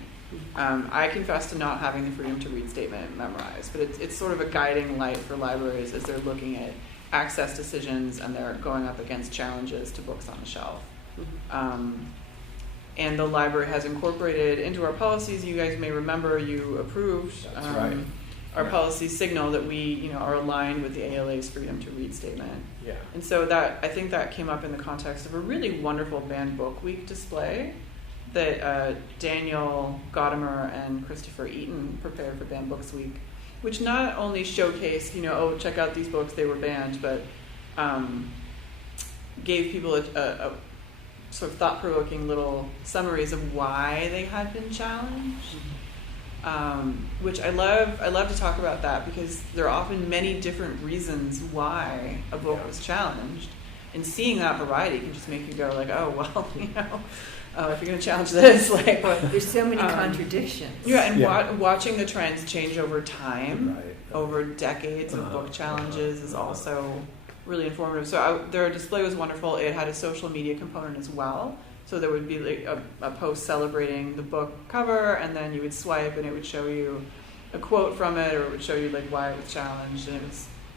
I confess to not having the Freedom to Read statement memorized, but it's sort of a guiding light for libraries as they're looking at access decisions and they're going up against challenges to books on the shelf. And the library has incorporated into our policies, you guys may remember you approved That's right. our policy signal that we are aligned with the ALA's Freedom to Read statement. Yeah. And so I think that came up in the context of a really wonderful Banned Book Week display that Daniel Godimer and Christopher Eaton prepared for Banned Books Week. which not only showcased, oh, check out these books, they were banned, but gave people a sort of thought-provoking little summaries of why they had been challenged. Which I love to talk about that, because there are often many different reasons why a book was challenged, and seeing that variety can just make you go like, oh well, if you're going to challenge this, like, there's so many contradictions. Yeah, and watching the trends change over time, Right. over decades of book challenges is also really informative. So their display was wonderful. It had a social media component as well. So there would be like a post celebrating the book cover, and then you would swipe, and it would show you a quote from it, or it would show you like why it was challenged. And it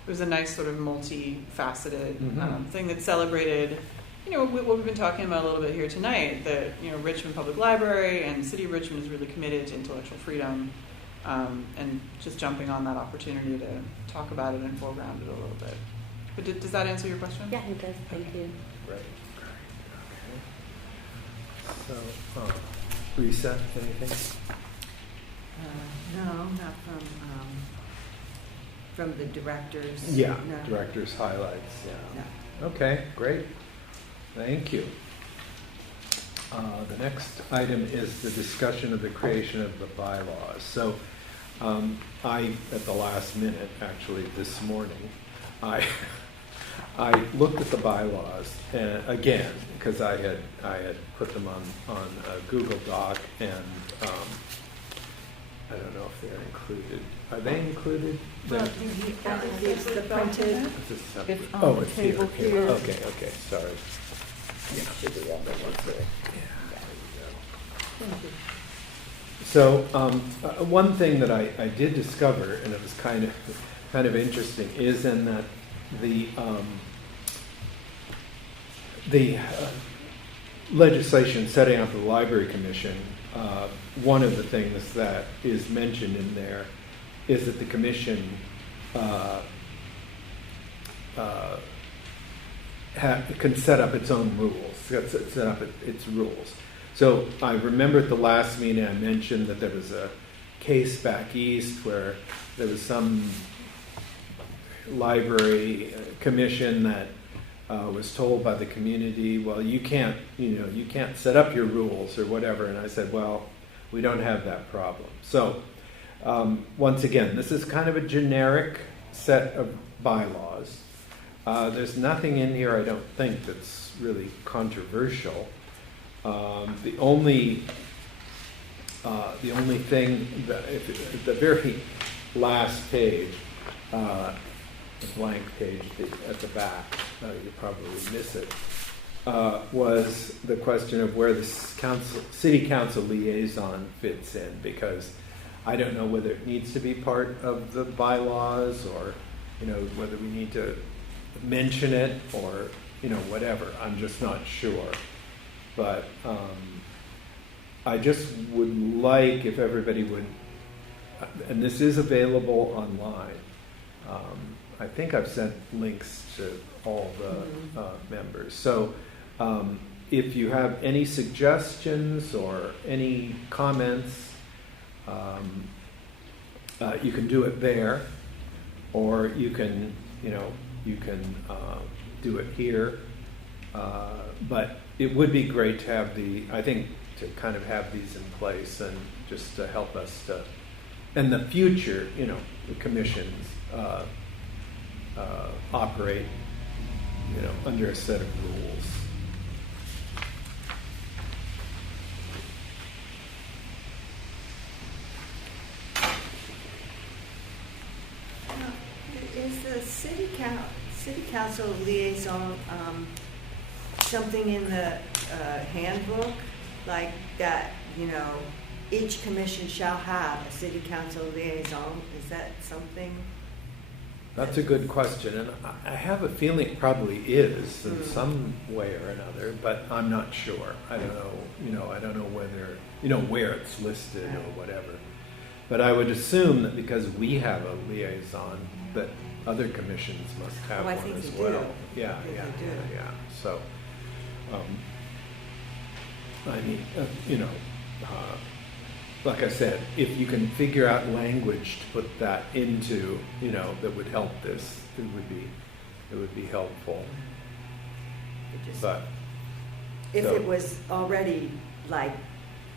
was a nice sort of multifaceted thing that celebrated, what we've been talking about a little bit here tonight. That Richmond Public Library and City of Richmond is really committed to intellectual freedom, and just jumping on that opportunity to talk about it and foreground it a little bit. But does that answer your question? Yeah, it does. Thank you. Right. So, Lisa, anything? No, not from the directors. Yeah, No. director's highlights, yeah. No. Okay, great. Thank you. The next item is the discussion of the creation of the bylaws. So I, at the last minute, actually this morning, I looked at the bylaws again, because I had put them on a Google Doc, and I don't know if they're included. Are they included? Well, I think it's the printed. It's a separate- It's on oh, the it's table here. here. Okay, sorry. Yeah. Should be on the one there. Thank you. So one thing that I did discover, and it was kind of interesting, is in that the legislation setting up the Library Commission, one of the things that is mentioned in there is that the commission can set up its own rules, set up its rules. So I remember at the last meeting I mentioned that there was a case back east where there was some library commission that was told by the community, well, you can't set up your rules or whatever. And I said, well, we don't have that problem. So once again, this is kind of a generic set of bylaws. There's nothing in here, I don't think, that's really controversial. The only thing that, at the very last page, the blank page at the back, you probably miss it, was the question of where the city council liaison fits in, because I don't know whether it needs to be part of the bylaws, or whether we need to mention it, or whatever. I'm just not sure. But I just would like if everybody would, and this is available online. I think I've sent links to all the members. So if you have any suggestions or any comments, you can do it there, or you can do it here. But it would be great to have to kind of have these in place, and just to help us to, in the future, the commissions operate, under a set of rules. Is the city council liaison something in the handbook, like that, each commission shall have a city council liaison? Is that something? That's a good question, and I have a feeling it probably is in some way or another, but I'm not sure. I don't know, I don't know whether, where it's listed or whatever. But I would assume that because we have a liaison, that other commissions must have I one think as they well. do. Yeah. So, like I said, if you can figure out language to put that into, that would help this, it would be helpful. But If so- it was already like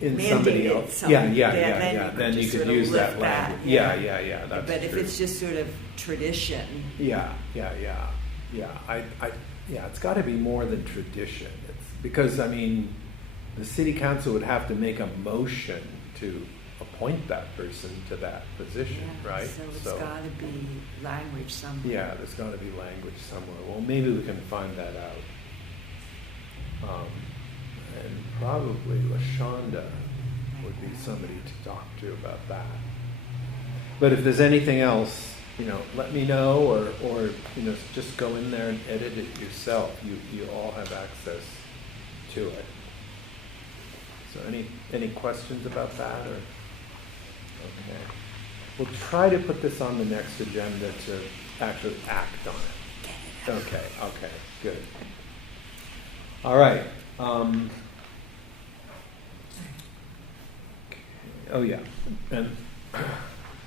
in somebody mandated else, something, yeah, then you just could sort of use that lift that, language. yeah. Yeah, that's but if true. it's just sort of tradition, Yeah. It's got to be more than tradition. It's because the city council would have to make a motion to appoint that person to that position, yeah, right? So it's got to be language somewhere. Yeah, there's got to be language somewhere. Well, maybe we can find that out. And probably LaShonda would be somebody to talk to about that. But if there's anything else, let me know, or just go in there and edit it yourself. You all have access to it. So any questions about that, or okay? We'll try to put this on the next agenda to actually act on it. Okay, good. All right. Oh yeah, and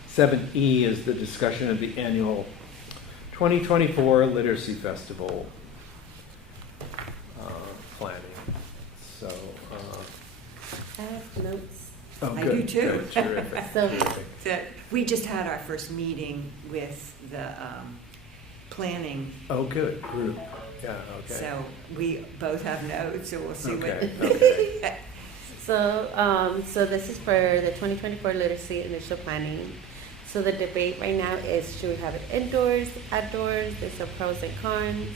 7E is the discussion of the annual 2024 Literacy Festival planning. So, I have notes. oh, I good, do too. good, terrific, So- terrific. That we just had our first meeting with the planning, Oh, good, group. Yeah, okay. so we both have notes, so we'll see Okay, what. okay. So this is for the 2024 literacy initial planning. So the debate right now is, should we have it indoors, outdoors? There's some pros and cons.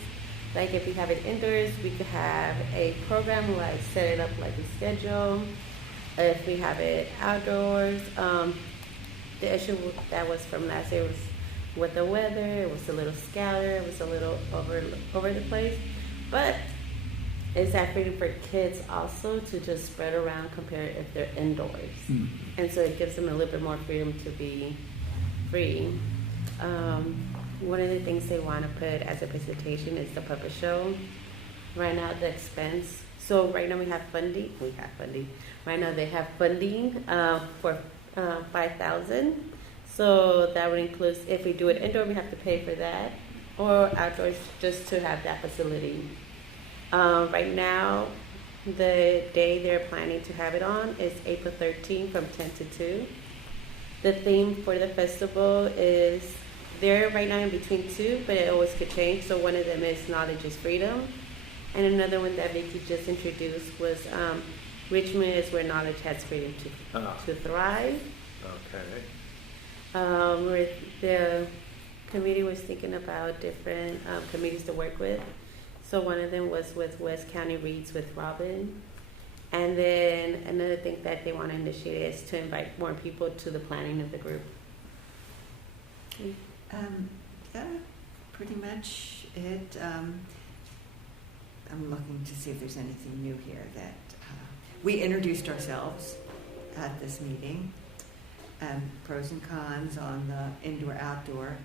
Like if we have it indoors, we could have a program, like set it up like a schedule. If we have it outdoors, the issue that was from last year was with the weather. It was a little scattered. It was a little over the place. But it's that freedom for kids also to just spread around compared if they're indoors. Hmm. And so it gives them a little bit more freedom to be free. One of the things they want to put as a presentation is the puppet show. Right now, the expense. So right now we have funding. Right now they have funding for $5,000. So that would include, if we do it indoor, we have to pay for that, or outdoors just to have that facility. Right now, the day they're planning to have it on is April 13th from 10 to 2. The theme for the festival is, they're right now in between two, but it always could change. So one of them is Knowledge is Freedom. And another one that Vicky just introduced was Richmond is where knowledge has freedom to thrive. Okay. Where the committee was thinking about different committees to work with. So one of them was with West County Reads with Robin. And then another thing that they want to initiate is to invite more people to the planning of the group. Yeah, pretty much it. I'm looking to see if there's anything new here that we introduced ourselves at this meeting, and pros and cons on the indoor-outdoor.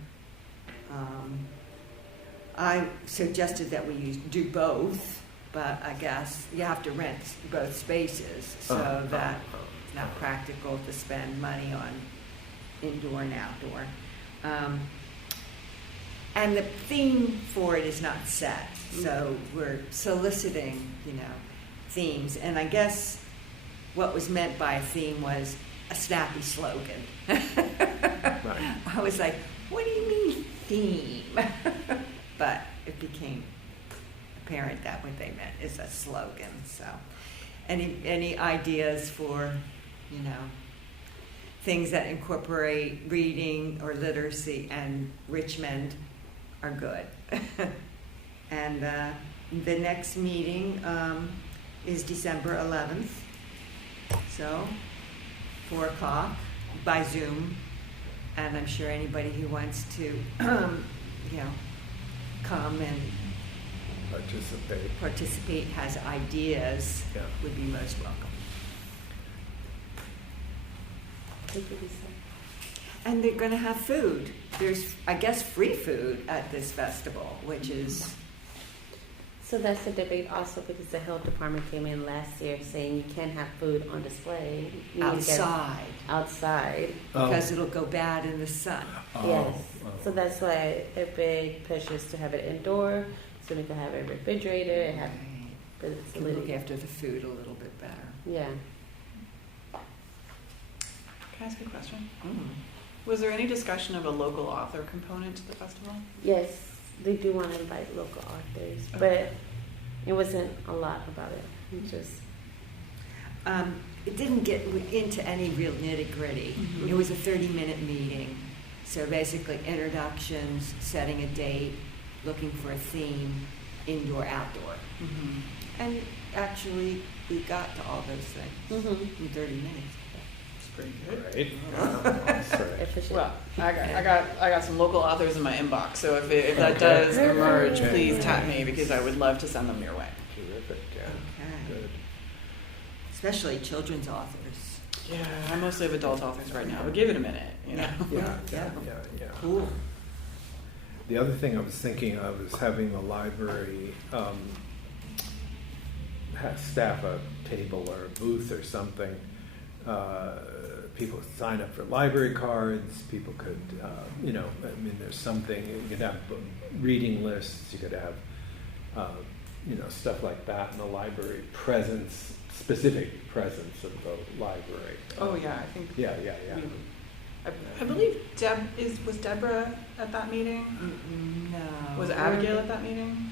I suggested that we do both, but I guess you have to rent both spaces, so that it's not practical to spend money on indoor and outdoor. And the theme for it is not set, so we're soliciting, themes. And I guess what was meant by a theme was a snappy slogan. Right. I was like, what do you mean theme? But it became apparent that what they meant is a slogan. So, any ideas for, things that incorporate reading or literacy and Richmond are good. And the next meeting is December 11th. So 4 o'clock by Zoom. And I'm sure anybody who wants to, come and participate, has ideas, Yeah. would be most welcome. Thank you, Lisa. And they're going to have food. There's, I guess, free food at this festival, which is So that's the debate also because the health department came in last year saying you can't have food on display. You need to get Outside, outside. because it'll go bad in the sun. Yes. So that's why a big push is to have it indoor, so we can have a refrigerator and have Can look facility. after the food a little bit better. Yeah. Can I ask a question? Was there any discussion of a local author component to the festival? Yes, they do want to invite local authors, but it wasn't a lot about it. It just It didn't get into any real nitty gritty. Mhm. It was a 30-minute meeting. So basically introductions, setting a date, looking for a theme, indoor, outdoor. Mm-hmm. And actually, we got to all those things in 30 minutes. It's pretty good. Right. That's right. efficient. Well, I got some local authors in my inbox, so if that does emerge, Okay. please tap me because I would love to send them your way. Terrific, yeah. Okay. Good. Especially children's authors. Yeah, I mostly have adult authors right now, but give it a minute, you know. Yeah. Cool. The other thing I was thinking of is having the library staff a table or a booth or something. People sign up for library cards. People could, there's something. You could have reading lists. You could have, stuff like that in the library. Specific presence of the library. Oh yeah, I think. Yeah. I believe was Deborah at that meeting? No. Was Abigail at that meeting?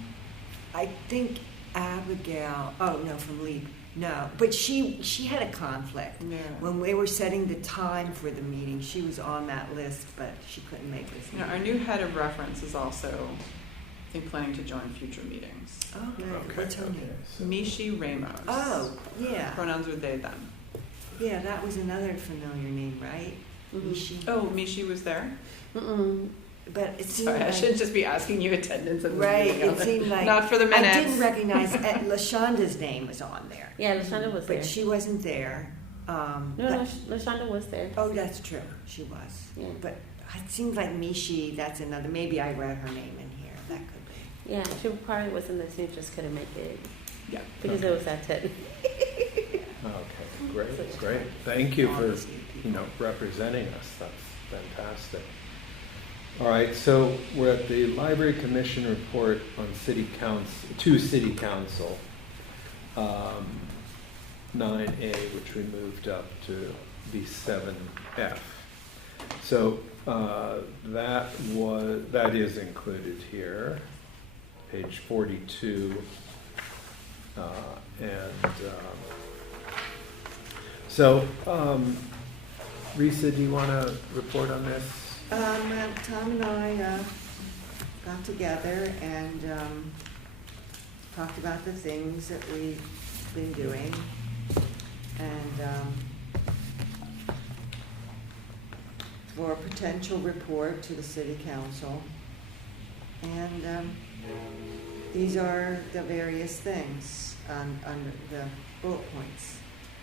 I think Abigail. Oh no, from Leap. No, but she had a conflict. Yeah. When we were setting the time for the meeting, she was on that list, but she couldn't make this You know, our new head of reference is also, I think, planning to join future meetings. Oh, good. What's her name? So- Mishi Ramos. Oh, yeah. Pronouns are they, them. Yeah, that was another familiar name, right? Mhm. Mishi. Oh, Mishi was there? Mm-mm. But it seemed Sorry, I like, shouldn't just be asking you attendance at the right, meeting. it seemed like Not for the minutes. I didn't recognize LaShonda's name was on there. Yeah, LaShonda was there. But she wasn't there. No, LaShonda was there. Oh, that's true. She was. Yeah. But it seems like Mishi, that's another. Maybe I read her name in here. That could be. Yeah, she probably was in the team, just couldn't make it Yeah. because it was at 10. Okay, great. Thank you for representing us. That's fantastic. All right, so we're at the Library Commission report on City Council, 9A, which we moved up to be 7F. So that is included here, page 42, Risa, do you want to report on this? Tom and I got together and talked about the things that we've been doing, and for a potential report to the City Council. And these are the various things under the bullet points.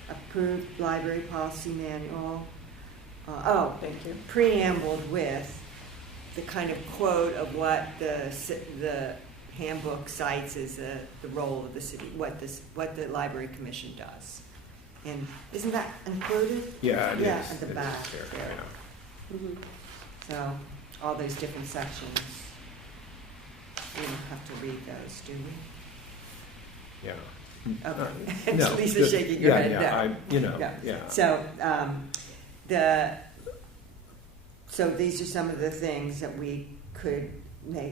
Approved library policy manual. Thank you. Preambled with the kind of quote of what the handbook cites as the role of the city, what the Library Commission does. And isn't that included? Yeah, it is. Yeah, at the It is back here, there. yeah. Mhm. So all those different sections. We don't have to read those, do we? Yeah. Okay. No, Lisa's just- shaking her head. Yeah. So so these are some of the things that we could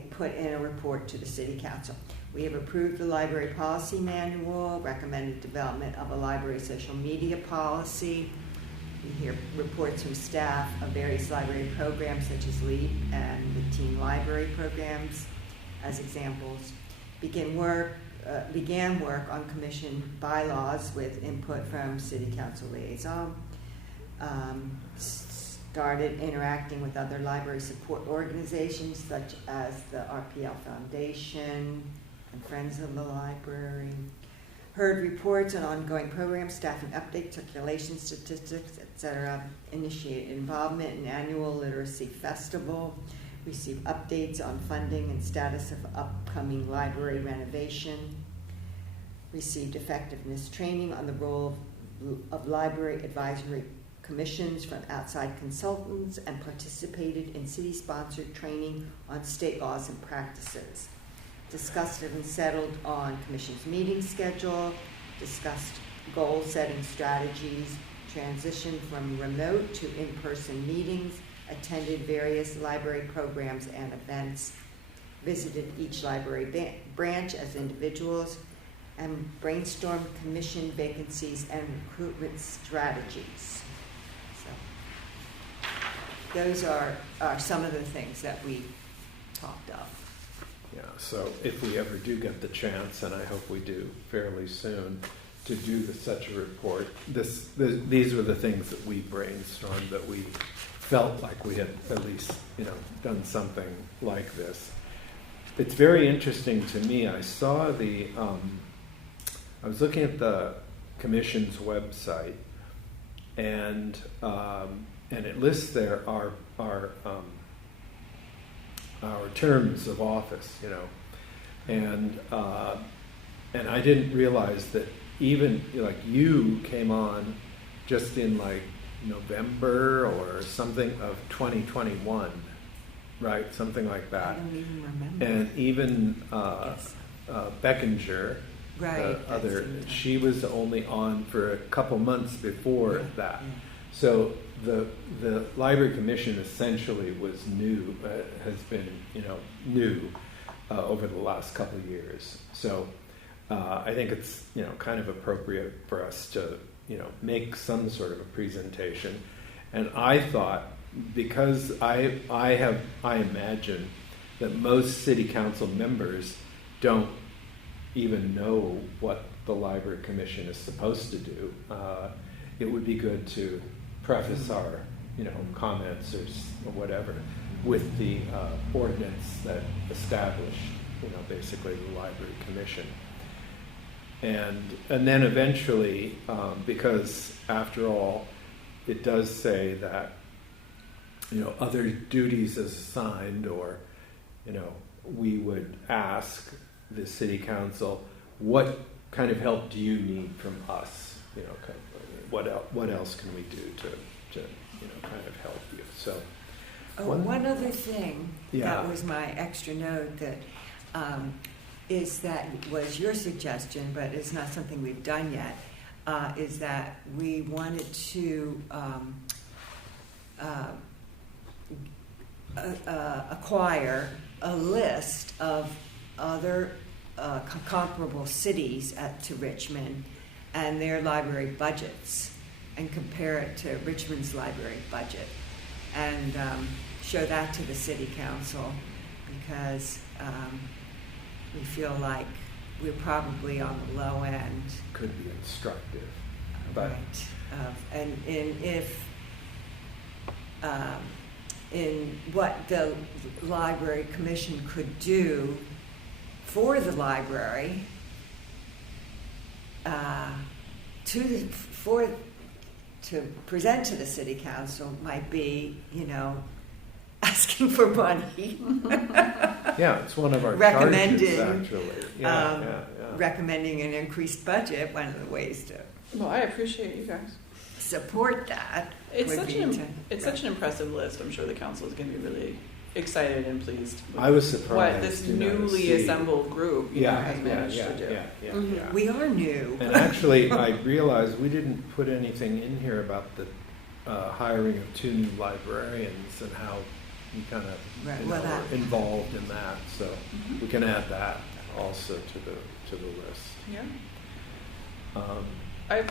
put in a report to the City Council. We have approved the library policy manual, recommended development of a library social media policy. We hear reports from staff of various library programs such as LEAP and the teen library programs as examples. Began work on commission bylaws with input from City Council liaison. Started interacting with other library support organizations such as the RPL Foundation and Friends of the Library. Heard reports on ongoing programs, staffing updates, circulation statistics, etc. Initiated involvement in annual literacy festival. receive updates on funding and status of upcoming library renovation, received effectiveness training on the role of library advisory commissions from outside consultants, and participated in city-sponsored training on state laws and practices. Discussed and settled on commission's meeting schedule, discussed goal-setting strategies, transition from remote to in-person meetings, attended various library programs and events, visited each library branch as individuals, and brainstormed commission vacancies and recruitment strategies. So those are some of the things that we talked of. Yeah, so if we ever do get the chance, and I hope we do fairly soon, to do such a report, these were the things that we brainstormed, that we felt like we had at least, done something like this. It's very interesting to me. I saw I was looking at the commission's website, and it lists there our terms of office, and I didn't realize that even you came on just in November or something of 2021, right? Something like that. I don't even remember. And even Yes. Beckinger, Right. the other, that's- she was only on for a couple months before Yeah, that. yeah. So the Library Commission essentially was new, has been new over the last couple of years. So I think it's kind of appropriate for us to make some sort of a presentation. And I thought, because I imagine that most city council members don't even know what the Library Commission is supposed to do, it would be good to preface our comments or whatever with the ordinance that established basically the Library Commission. And then eventually, because after all, it does say that other duties as assigned, or we would ask the city council, what kind of help do you need from us? What else can we do to kind of help you? So One other thing Yeah. that was my extra note that was your suggestion, but it's not something we've done yet, is that we wanted to acquire a list of other comparable cities to Richmond and their library budgets, and compare it to Richmond's library budget, and show that to the city council, because we feel like we're probably on the low end. could be instructive. But Right. And if in what the Library Commission could do for the library to present to the city council might be, asking for money. yeah, it's one of our Recommending, charges, actually. Yeah. Recommending an increased budget. One of the ways to Well, I appreciate you guys. support that It's would such be an impressive list. I'm sure the council is going to be really excited and pleased with I was surprised. what this to newly see. assembled group has managed to do. Mhm. We are new. And actually, I realized we didn't put anything in here about the hiring of 2 new librarians and how you kind of Right, well, that- are involved in that. So Mhm. we can add that also to the list. Yeah. Um, I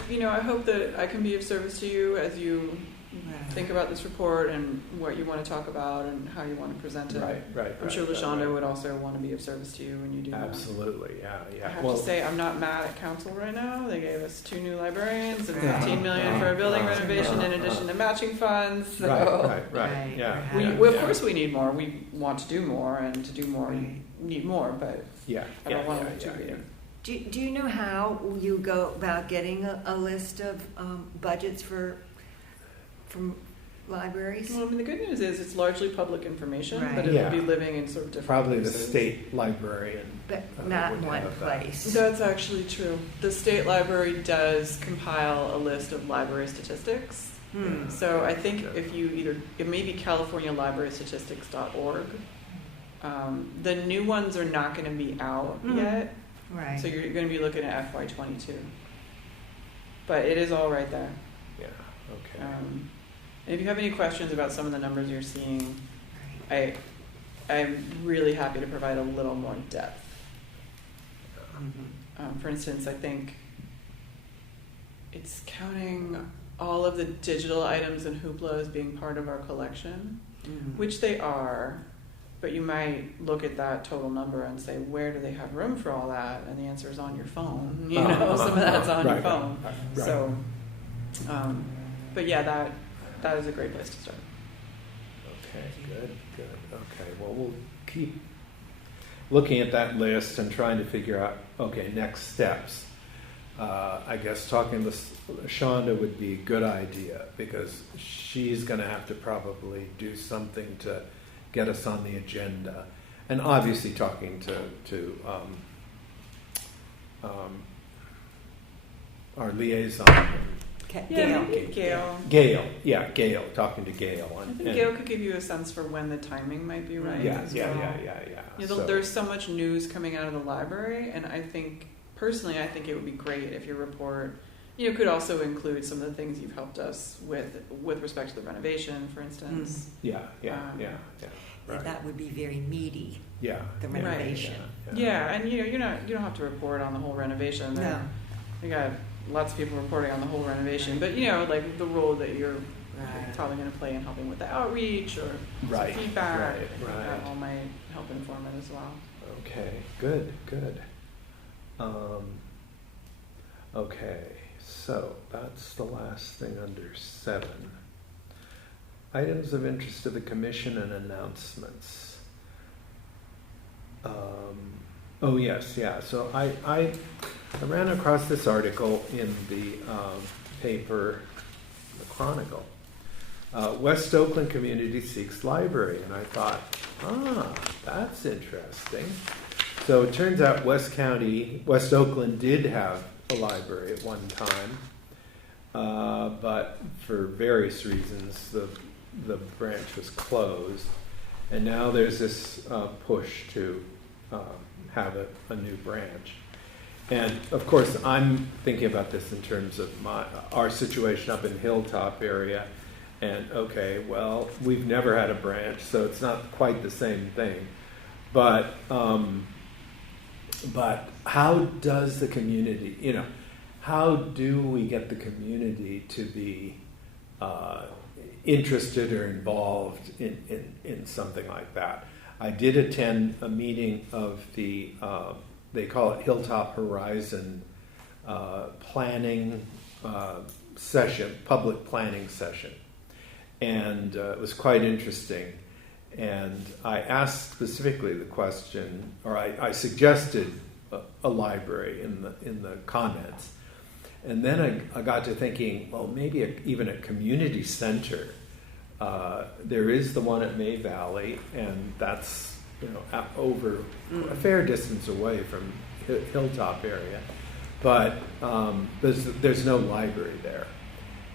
hope that I can be of service to you as you Right. think about this report and what you want to talk about and how you want to present it. right. I'm sure right, LaShonda right. would also want to be of service to you when you do that. Absolutely, yeah. I have Well, to say, I'm not mad at council right now. They gave us 2 new librarians and Right. 15 million for a building Right. renovation in addition to matching funds. So right, Right, yeah. right. of course we need more. We want to do more, and to do more, Right. we need more. But Yeah, I don't want to be. Do you know how you go about getting a list of budgets from libraries? Well, I mean, the good news is it's largely public information, but it Right. will be Yeah. living in sort of different Probably the places. state librarian. But not in would one have that. place. That's actually true. The state library does compile a list of library statistics. Hmm. So I think if you it may be CaliforniaLibraryStatistics.org. The new ones are not going to be out yet, Right. so you're going to be looking at FY22. But it is all right there. Yeah, okay. And if you have any questions about some of the numbers you're seeing, I'm really happy to provide a little more depth. For instance, I think it's counting all of the digital items and Hoopla as being part of our collection, which they are, but you might look at that total number and say, where do they have room for all that? And the answer is on your phone. You know, some of that's on your phone. Right. So, but yeah, that is a great place to start. Okay, good. Okay, well, we'll keep looking at that list and trying to figure out, okay, next steps. I guess talking to Shonda would be a good idea because she's going to have to probably do something to get us on the agenda. And obviously talking to our liaison. Yeah, maybe Gail. Gail, talking to Gail. I think Gail could give you a sense for when the timing might be right. Yeah. You know, there's so much news coming out of the library, and I think, personally, it would be great if your report, could also include some of the things you've helped us with respect to the renovation, for instance. Yeah. Right. That would be very meaty. Yeah. The renovation. Yeah, and you don't have to report on the whole renovation. No. We got lots of people reporting on the whole renovation, but like the role that you're Right. probably going to play in helping with the outreach or some feedback. I think that all might help inform it as well. Okay, good. Okay, so that's the last thing under 7. Items of interest to the commission and announcements. Oh yes, yeah. So I ran across this article in the paper, the Chronicle. West Oakland Community seeks library, and I thought, that's interesting. So it turns out West Oakland did have a library at one time, but for various reasons the branch was closed, and now there's this push to have a new branch. And of course, I'm thinking about this in terms of our situation up in Hilltop area. And okay, well, we've never had a branch, so it's not quite the same thing. But how does the community, how do we get the community to be interested or involved in something like that? I did attend a meeting of the, they call it Hilltop Horizon planning session, public planning session. And it was quite interesting. And I asked specifically the question, or I suggested a library in the comments. And then I got to thinking, well, maybe even a community center. There is the one at May Valley, and that's over a fair distance away from Hilltop area. But there's no library there.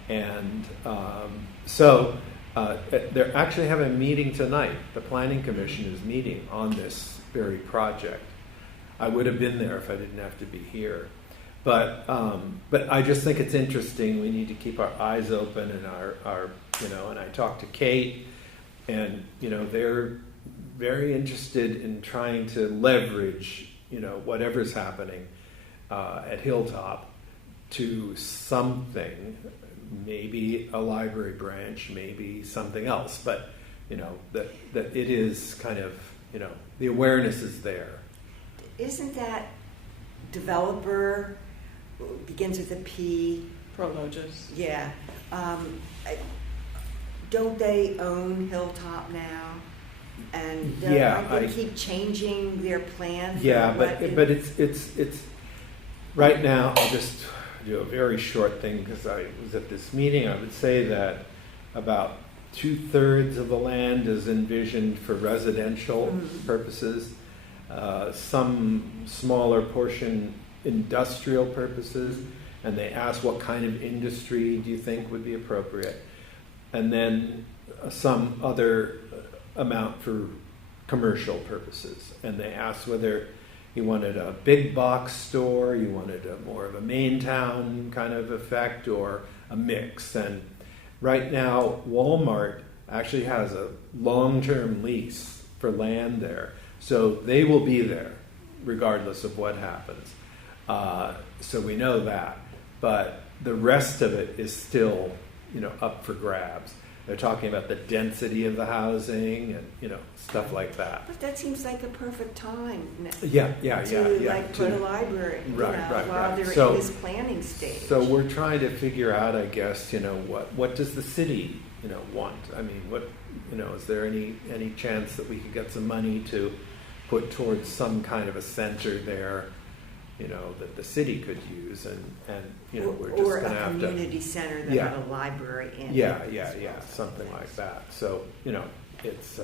And so they're actually having a meeting tonight. The Planning Commission is meeting on this very project. I would have been there if I didn't have to be here. But I just think it's interesting. We need to keep our eyes open and our and I talked to Kate, and they're very interested in trying to leverage whatever's happening at Hilltop to something. Maybe a library branch, maybe something else, but that it is kind of the awareness is there. Isn't that developer begins with a P? Prologis. Yeah. Don't they own Hilltop now? And they keep changing their plans. Yeah, but it's right now. I'll just do a very short thing because I was at this meeting. I would say that about 2/3 of the land is envisioned for residential purposes, some smaller portion industrial purposes, and they asked what kind of industry do you think would be appropriate, and then some other amount for commercial purposes, and they asked whether you wanted a big box store, you wanted more of a main town kind of effect, or a mix. And right now, Walmart actually has a long-term lease for land there, so they will be there regardless of what happens. So we know that, but the rest of it is still, up for grabs. They're talking about the density of the housing and stuff like that. But that seems like a perfect time. Yeah. To put a library, while they're in this planning stage. So we're trying to figure out, I guess, what does the city, want? I mean, what, is there any chance that we could get some money to put towards some kind of a center there, that the city could use, and we're just going to have to. Or a community center that Yeah. have a library in it. Yeah, something like that. So it's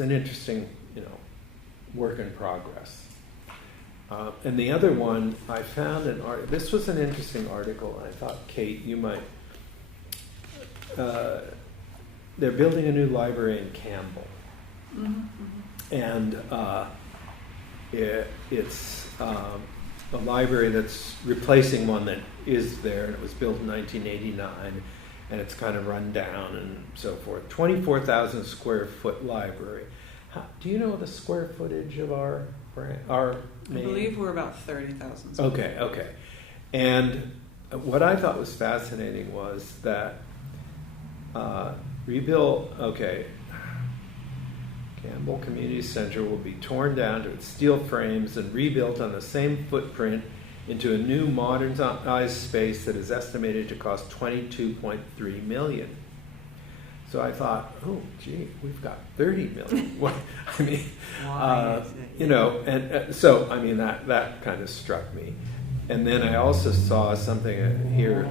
an interesting work in progress. And the other one I found this was an interesting article, and I thought, Kate, you might. They're building a new library in Campbell, and it's a library that's replacing one that is there, and it was built in 1989, and it's kind of run down and so forth. 24,000 square foot library. Do you know the square footage of our main? I believe we're about 30,000. Okay. And what I thought was fascinating was that Campbell Community Center will be torn down to its steel frames and rebuilt on the same footprint into a new modernized space that is estimated to cost $22.3 million. So I thought, oh, gee, we've got $30 million. What? I mean, Why is it? And so I mean that kind of struck me. And then I also saw something here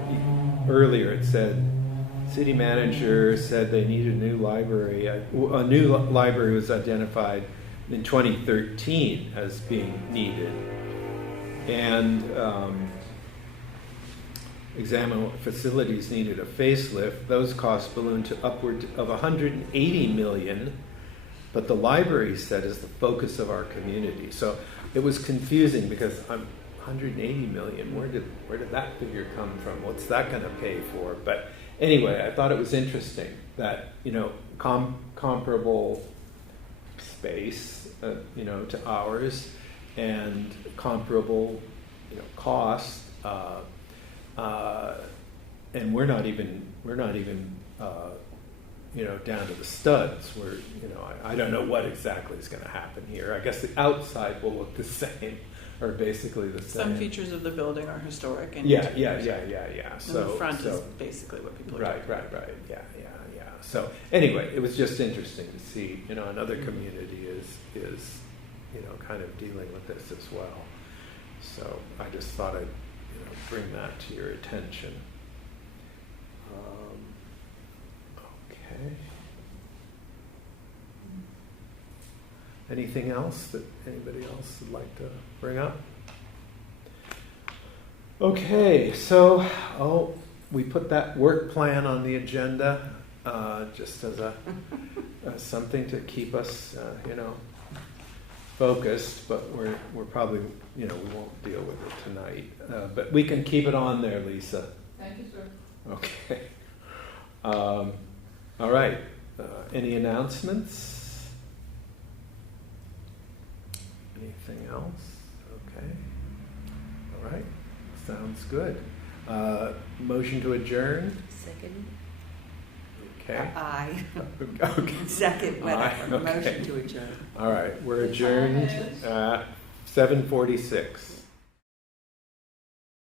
earlier. It said, city manager said they need a new library. A new library was identified in 2013 as being needed. And examine facilities needed a facelift. Those costs ballooned to upward of $180 million, but the library said is the focus of our community. So it was confusing because I'm $180 million. Where did that figure come from? What's that going to pay for? But anyway, I thought it was interesting that comparable space, to ours, and comparable, cost, and we're not even down to the studs. We're I don't know what exactly is going to happen here. I guess the outside will look the same, or basically the same. Some features of the building are historic, and Yeah. And So the front is basically what people are right. talking about. Yeah. So anyway, it was just interesting to see, another community is kind of dealing with this as well. So I just thought I'd bring that to your attention. Okay. Anything else that anybody else would like to bring up? Okay, so we put that work plan on the agenda just as as something to keep us, focused. But we're probably, we won't deal with it tonight. But we can keep it on there, Lisa. Thank you, sir. Okay. All right. Any announcements? Anything else? Okay. All right. Sounds good. Motion to adjourn? Second. Okay. Aye. Okay. Second, whatever. Aye, okay. Motion to adjourn. All right. We're adjourned at 7:46.